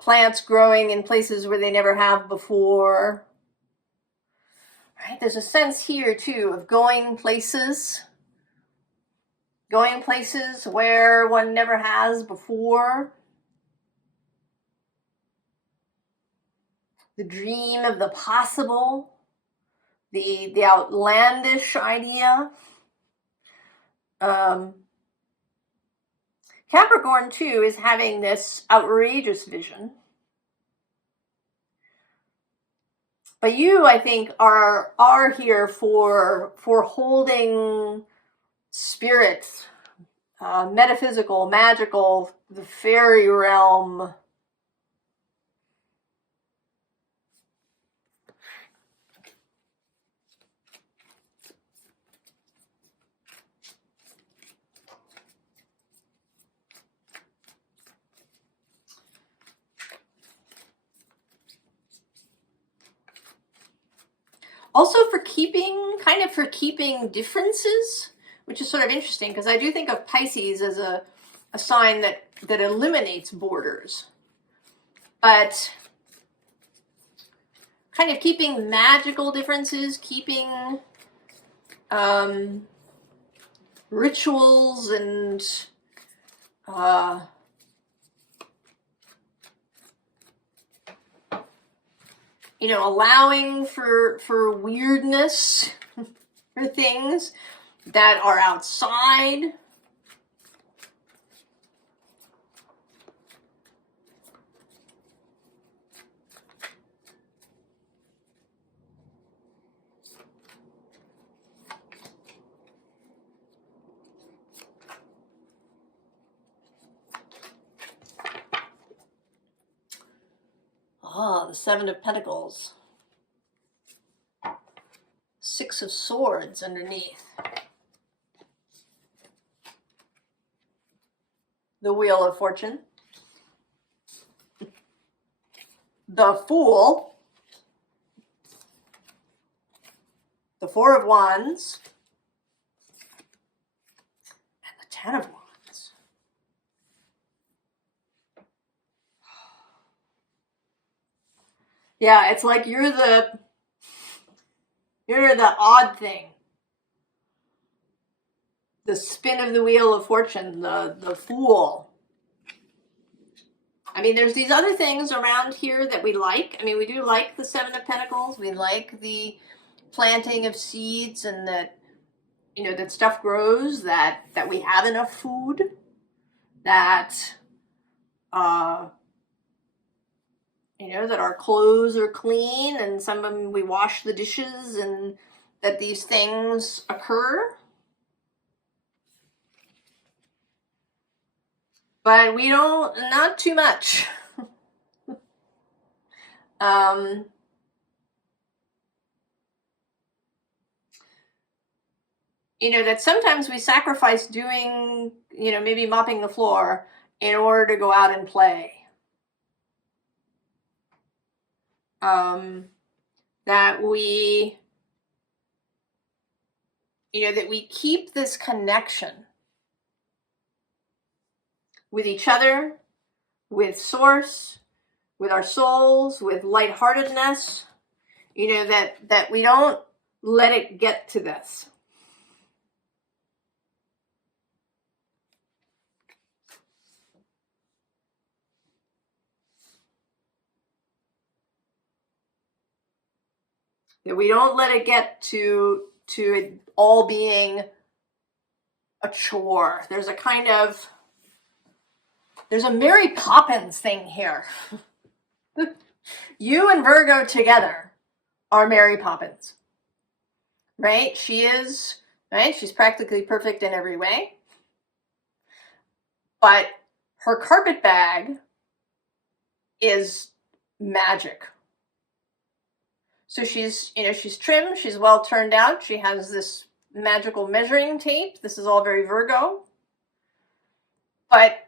plants growing in places where they never have before. Right? There's a sense here too of going places where one never has before. The dream of the possible, the outlandish idea. Capricorn too is having this outrageous vision. But you, I think, are here for holding spirit, metaphysical, magical, the fairy realm. Also for keeping differences, which is sort of interesting because I do think of Pisces as a sign that eliminates borders. But kind of keeping magical differences, keeping rituals and you know, allowing for weirdness, for things that are outside. Ah, the Seven of Pentacles. Six of Swords underneath. The Wheel of Fortune. The Fool. The Four of Wands. And the Ten of Wands. Yeah, it's like you're the odd thing. the spin of the wheel of fortune, the Fool. I mean, there's these other things around here that we like. I mean, we do like the Seven of Pentacles. We like the planting of seeds, and that, you know, that stuff grows, that we have enough food, that, you know, that our clothes are clean, and some of them we wash the dishes, and that these things occur. But we don't, not too much. You know, that sometimes we sacrifice doing, you know, maybe mopping the floor in order to go out and play. That we, you know, that we keep this connection with each other, with Source, with our souls, with lightheartedness, you know, that we don't let it get to this. That we don't let it get to it all being a chore. There's a kind of, there's a Mary Poppins thing here. You and Virgo together are Mary Poppins, right? She is, right? She's practically perfect in every way. But her carpet bag is magic. So she's, you know, she's trim, she's well turned out. She has this magical measuring tape. This is all very Virgo. But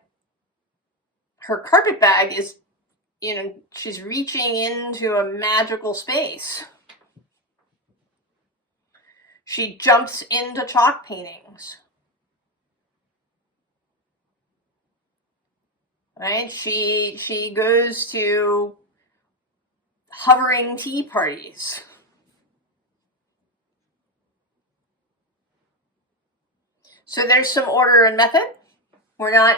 her carpet bag is, you know, she's reaching into a magical space. She jumps into chalk paintings. Right? She goes to hovering tea parties. So there's some order and method. We're not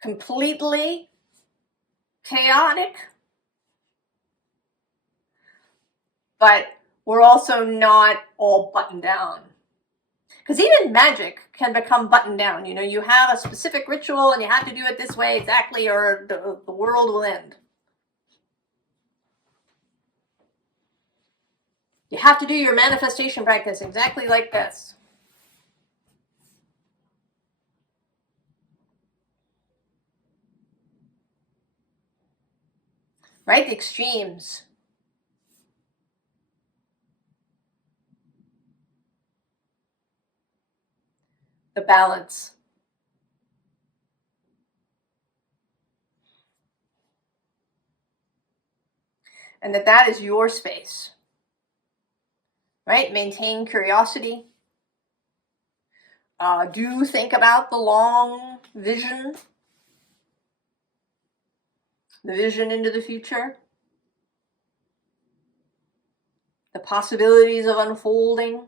completely chaotic, but we're also not all buttoned down. Because even magic can become buttoned down. You know, you have a specific ritual and you have to do it this way exactly, or the world will end. You have to do your manifestation practice exactly like this. Right? The extremes. The balance. And that is your space. Right? Maintain curiosity. Do think about the long vision. The vision into the future. The possibilities of unfolding.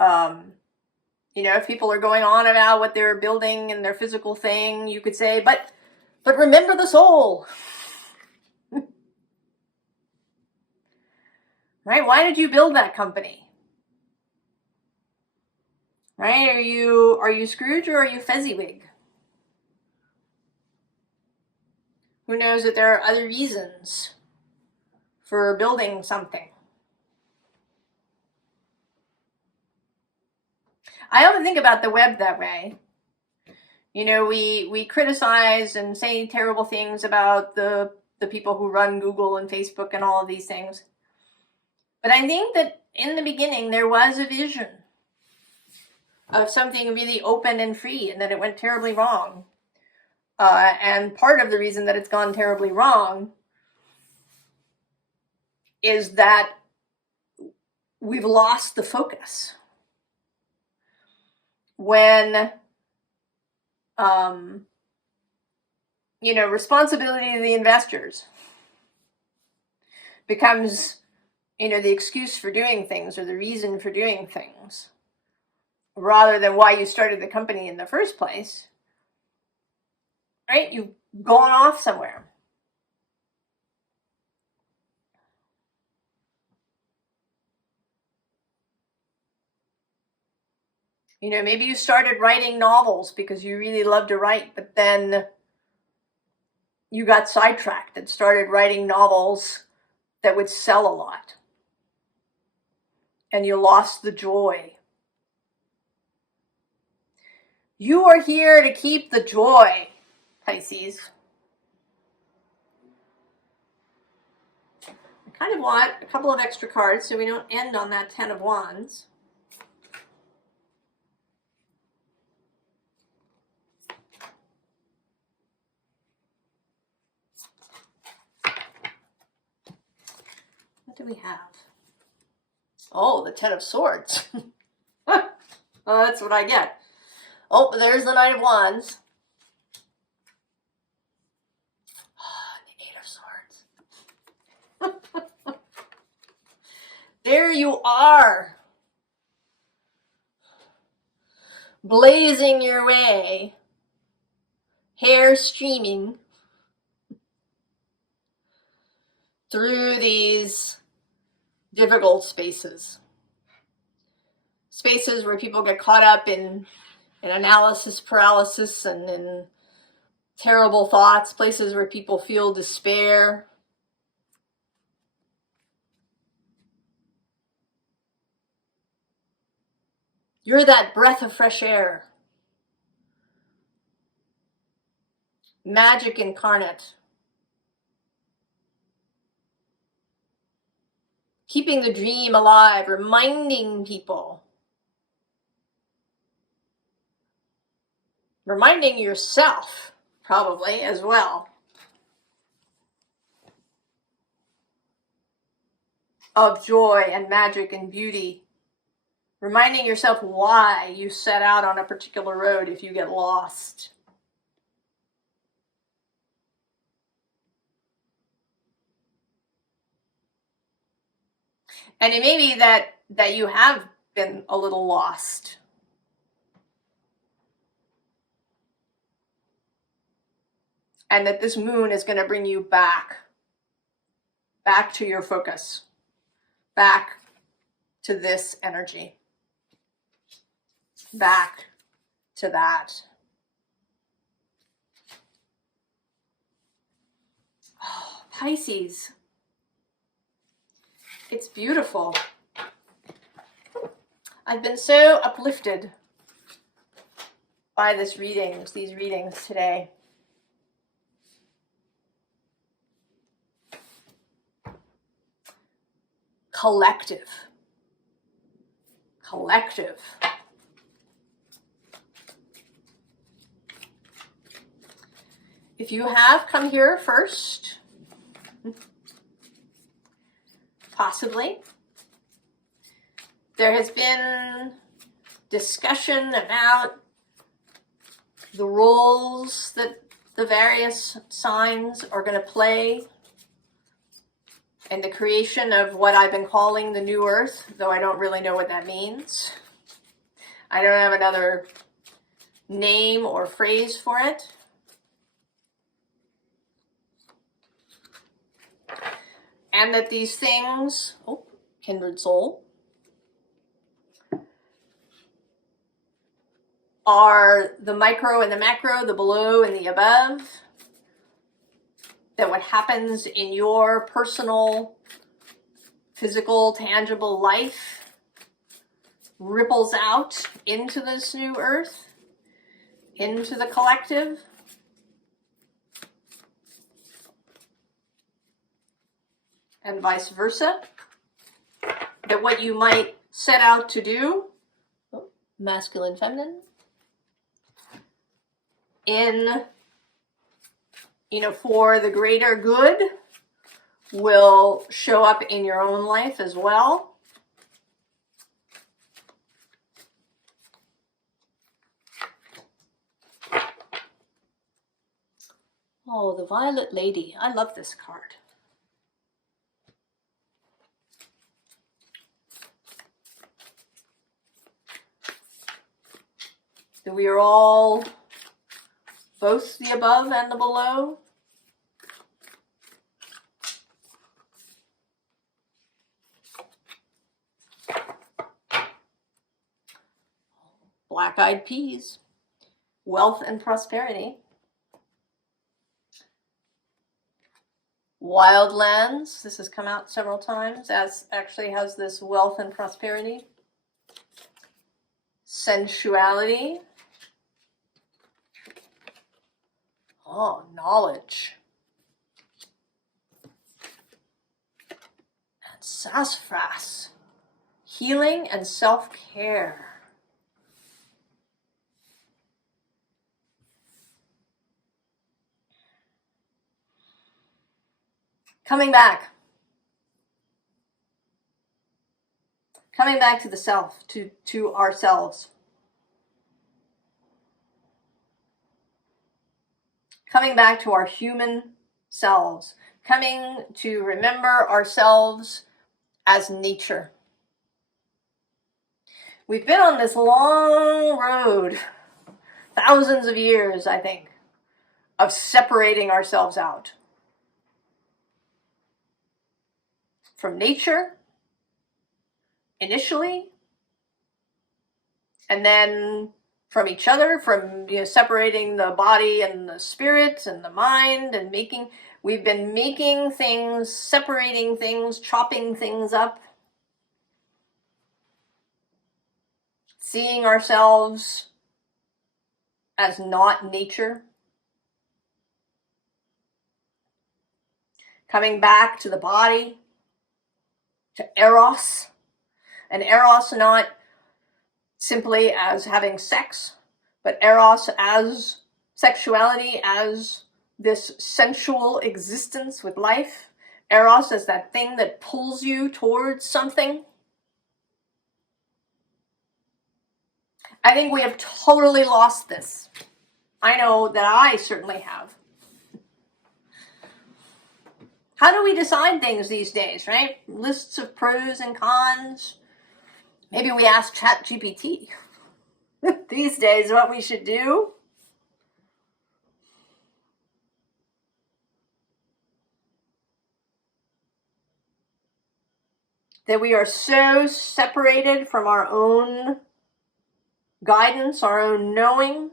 You know, if people are going on about what they're building and their physical thing, you could say, but remember the soul. Right? Why did you build that company? Right? Are you Scrooge or are you Fezziwig? Who knows that there are other reasons for building something? I often think about the web that way. You know, we criticize and say terrible things about the people who run Google and Facebook and all of these things. But I think that in the beginning there was a vision of something really open and free, and that it went terribly wrong. And part of the reason that it's gone terribly wrong is that we've lost the focus. When, you know, responsibility to the investors becomes you know, the excuse for doing things or the reason for doing things, rather than why you started the company in the first place, right? You've gone off somewhere. You know, maybe you started writing novels because you really love to write, but then you got sidetracked and started writing novels that would sell a lot. And you lost the joy. You are here to keep the joy, Pisces. I kind of want a couple of extra cards so we don't end on that 10 of Wands. What do we have? Oh, the 10 of Swords. Well, that's what I get. Oh, there's the Knight of Wands. Oh, the 8 of Swords. There you are. Blazing your way. Hair streaming through these difficult spaces. Spaces where people get caught up in analysis paralysis and in terrible thoughts. Places where people feel despair. You're that breath of fresh air. Magic incarnate. Keeping the dream alive, reminding people. Reminding yourself, probably, as well, of joy and magic and beauty. Reminding yourself why you set out on a particular road if you get lost. And it may be that you have been a little lost. And that this moon is going to bring you back to your focus, back to this energy, back to that. Oh, Pisces. It's beautiful. I've been so uplifted by these readings today. Collective. If you have come here first, possibly, there has been discussion about the roles that the various signs are going to play in the creation of what I've been calling the New Earth, though I don't really know what that means. I don't have another name or phrase for it. And that these things, kindred soul, are the micro and the macro, the below and the above. That what happens in your personal, physical, tangible life ripples out into this new earth, into the collective. And vice versa. That what you might set out to do, masculine, feminine, for the greater good will show up in your own life as well. Oh, the Violet Lady. I love this card. that we are all both the above and the below. Black-eyed peas, wealth and prosperity. Wildlands, this has come out several times, as actually has this wealth and prosperity. Sensuality. Oh, knowledge. And sassafras, healing and self-care. Coming back to the self, to ourselves. Coming back to our human selves. Coming to remember ourselves as nature. We've been on this long road, thousands of years, I think, of separating ourselves out from nature initially, and then from each other, from separating the body and the spirit and the mind, and we've been making things, separating things, chopping things up, seeing ourselves as not nature. Coming back to the body, to Eros, and Eros not simply as having sex, but Eros as sexuality, as this sensual existence with life. Eros as that thing that pulls you towards something. I think we have totally lost this. I know that I certainly have. How do we decide things these days, right? Lists of pros and cons. Maybe we ask ChatGPT these days what we should do. That we are so separated from our own guidance, our own knowing,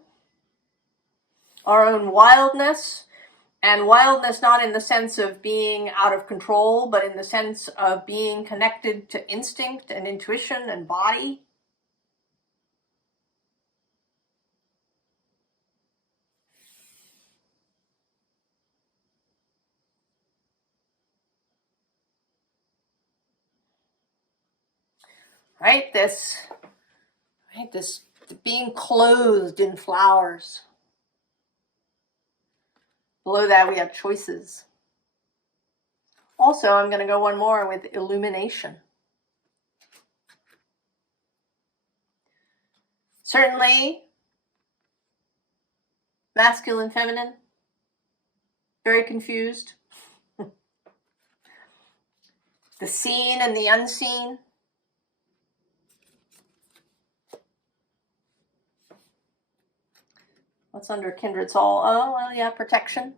our own wildness. And wildness not in the sense of being out of control, but in the sense of being connected to instinct and intuition and body. Right? This being clothed in flowers. Below that we have choices. Also, I'm going to go one more with illumination. Certainly, masculine, feminine, very confused. The seen and the unseen. What's under kindred soul? Oh, well, yeah, protection.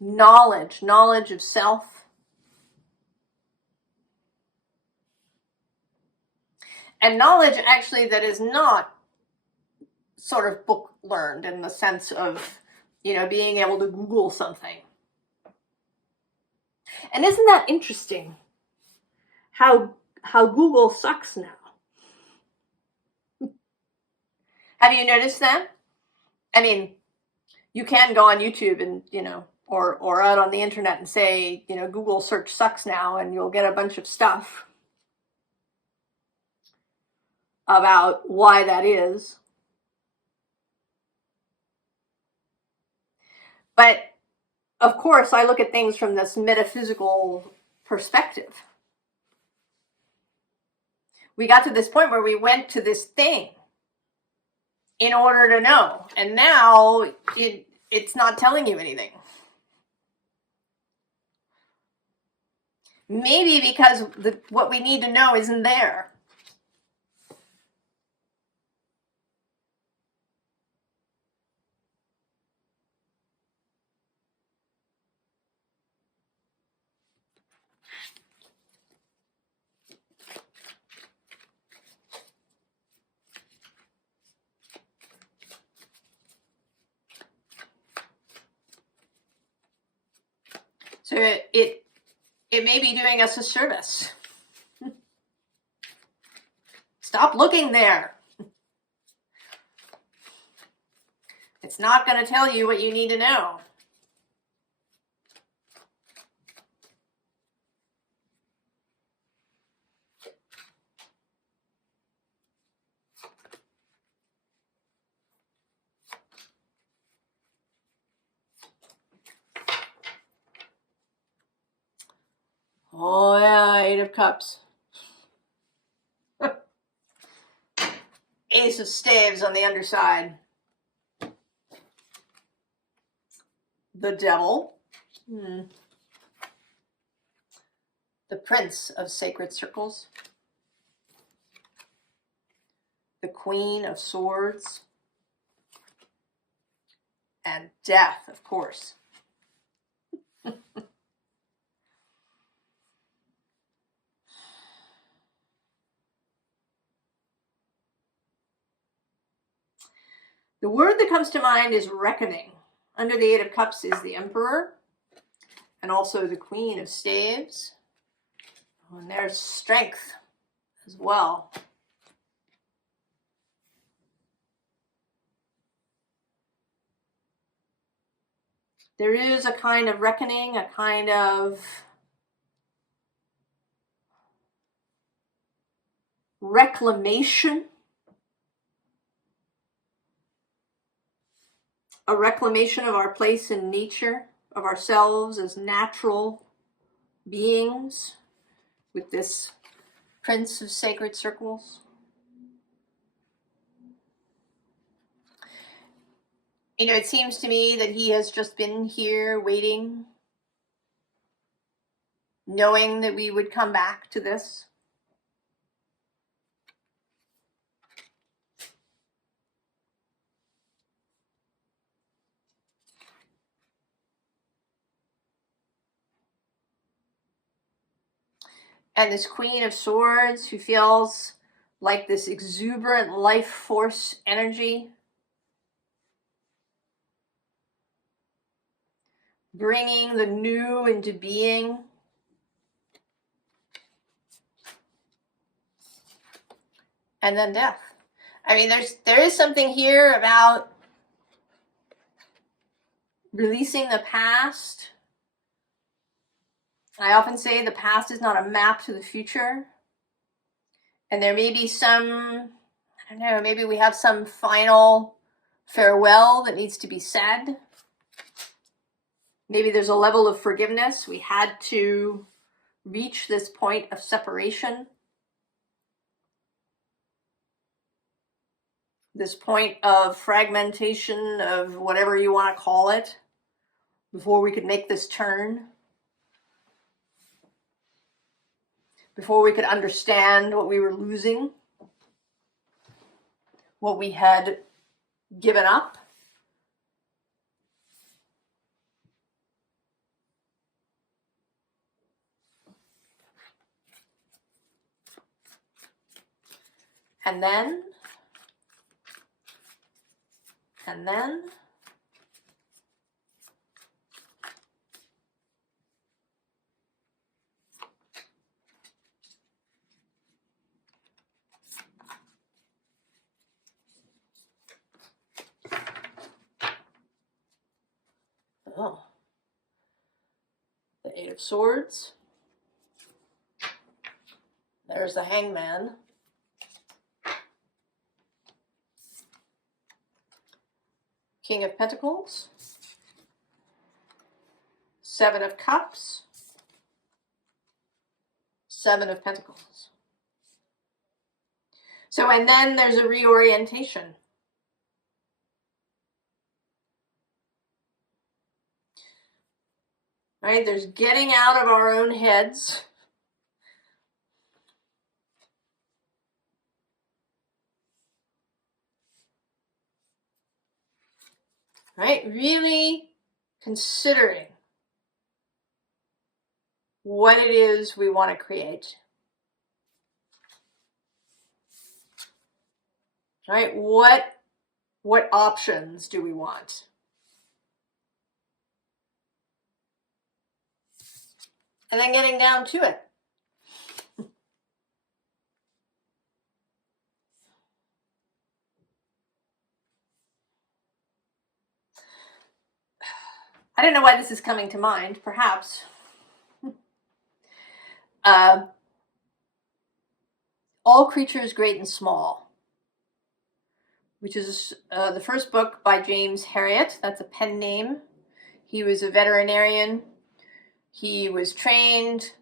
Knowledge of self. And knowledge actually that is not sort of book learned in the sense of, being able to Google something. And isn't that interesting? How Google sucks now. Have you noticed that? I mean, you can go on YouTube and, or out on the internet and say, Google search sucks now, and you'll get a bunch of stuff about why that is. But of course, I look at things from this metaphysical perspective. We got to this point where we went to this thing in order to know, and now it's not telling you anything. Maybe because what we need to know isn't there. So it may be doing us a service. Stop looking there. It's not going to tell you what you need to know. Oh yeah, Eight of Cups. Ace of Staves on the underside. The Devil. The Prince of Sacred Circles. The Queen of Swords. And Death, of course. The word that comes to mind is reckoning. Under the Eight of Cups is the Emperor and also the Queen of Staves. And there's strength as well. There is a kind of reckoning, a kind of reclamation. A reclamation of our place in nature, of ourselves as natural beings with this Prince of Sacred Circles. You know, it seems to me that he has just been here waiting, knowing that we would come back to this. And this Queen of Swords who feels like this exuberant life force energy, bringing the new into being. And then death. I mean, there is something here about releasing the past. I often say the past is not a map to the future. And there may be some, I don't know, maybe we have some final farewell that needs to be said. Maybe there's a level of forgiveness. We had to reach this point of separation. This point of fragmentation, of whatever you want to call it, before we could make this turn. Before we could understand what we were losing, what we had given up. And then, oh, the Eight of Swords. There's the Hangman. King of Pentacles. Seven of Cups. Seven of Pentacles. So, and then there's a reorientation. Right? There's getting out of our own heads. right? Really considering what it is we want to create. Right? What options do we want? And then getting down to it. I don't know why this is coming to mind, perhaps. All Creatures Great and Small, which is the first book by James Herriot. That's a pen name. He was a veterinarian. He was trained,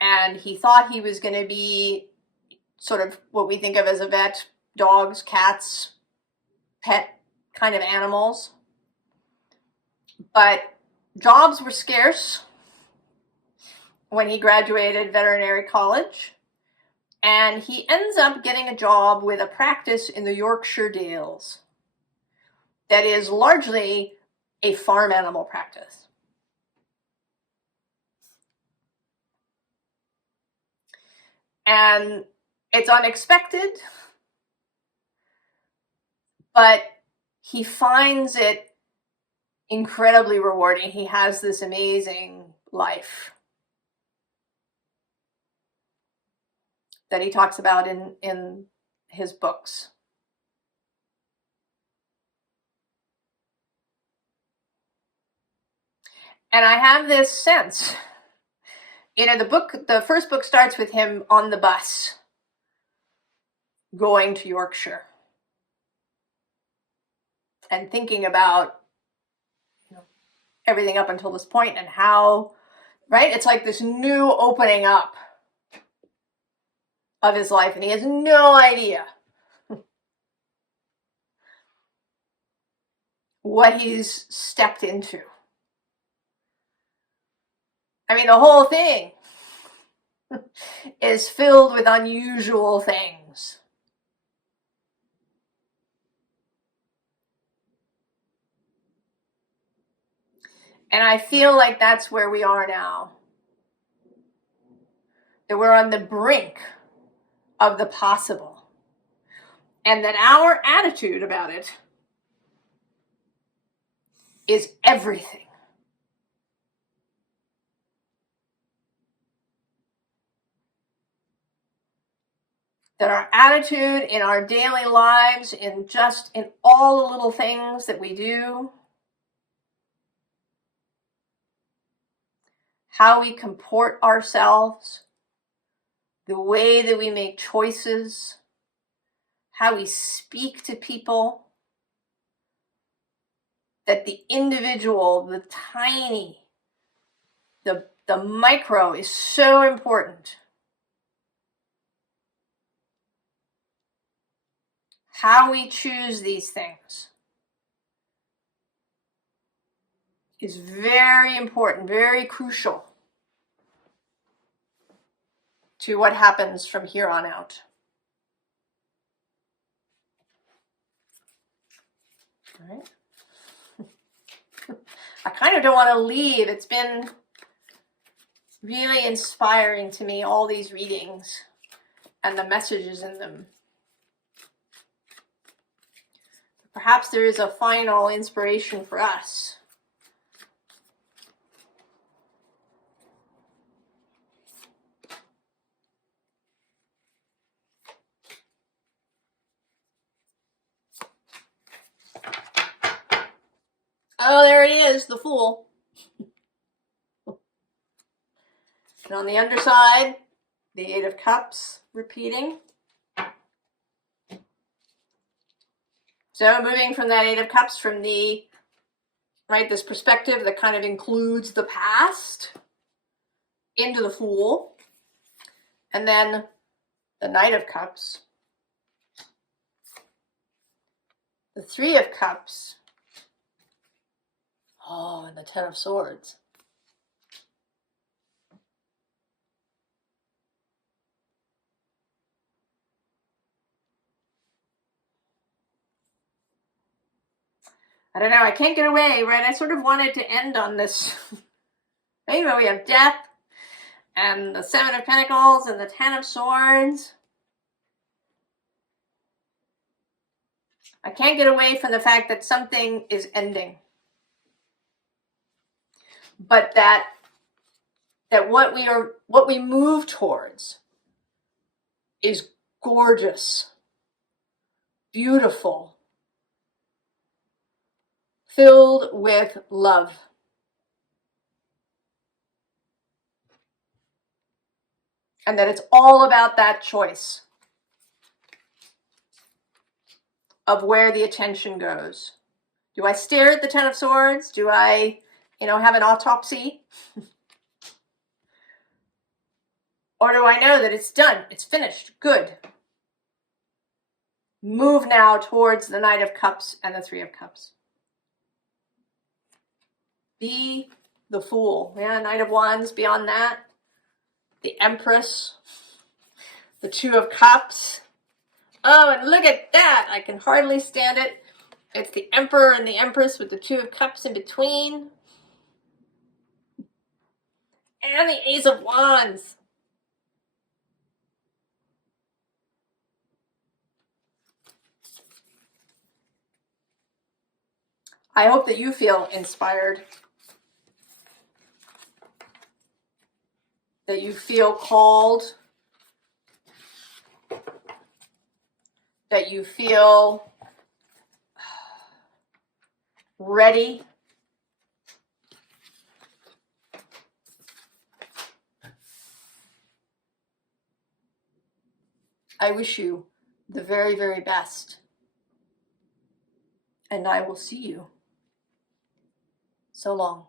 and he thought he was going to be sort of what we think of as a vet, dogs, cats, pet kind of animals. But jobs were scarce when he graduated veterinary college, and he ends up getting a job with a practice in the Yorkshire Dales that is largely a farm animal practice. And it's unexpected, but he finds it incredibly rewarding. He has this amazing life that he talks about in his books. And I have this sense, the first book starts with him on the bus going to Yorkshire and thinking about everything up until this point and how, right? It's like this new opening up of his life, and he has no idea what he's stepped into. I mean, the whole thing is filled with unusual things. And I feel like that's where we are now. That we're on the brink of the possible. And that our attitude about it is everything. That our attitude in our daily lives, in all the little things that we do, how we comport ourselves, the way that we make choices, how we speak to people, that the individual, the tiny, the micro is so important. How we choose these things is very important, very crucial to what happens from here on out. All right. I kind of don't want to leave. It's been really inspiring to me, all these readings and the messages in them. Perhaps there is a final inspiration for us. Oh, there it is, the Fool. And on the underside, the Eight of Cups repeating. So moving from that Eight of Cups, from this perspective that kind of includes the past, into the Fool. And then the Knight of Cups. The Three of Cups. Oh, and the Ten of Swords. I don't know, I can't get away, right? I sort of wanted to end on this. You know, we have death and the Seven of Pentacles and the Ten of Swords. I can't get away from the fact that something is ending. But that what we move towards is gorgeous, beautiful, filled with love. And that it's all about that choice of where the attention goes. Do I stare at the Ten of Swords? Do I, have an autopsy? Or do I know that it's done, it's finished, good? Move now towards the Knight of Cups and the Three of Cups. Be the Fool. Yeah, Knight of Wands, beyond that. The Empress. The Two of Cups. Oh, and look at that! I can hardly stand it. It's the Emperor and the Empress with the Two of Cups in between. And the Ace of Wands. I hope that you feel inspired. That you feel called. That you feel ready. I wish you the very, very best. And I will see you. So long.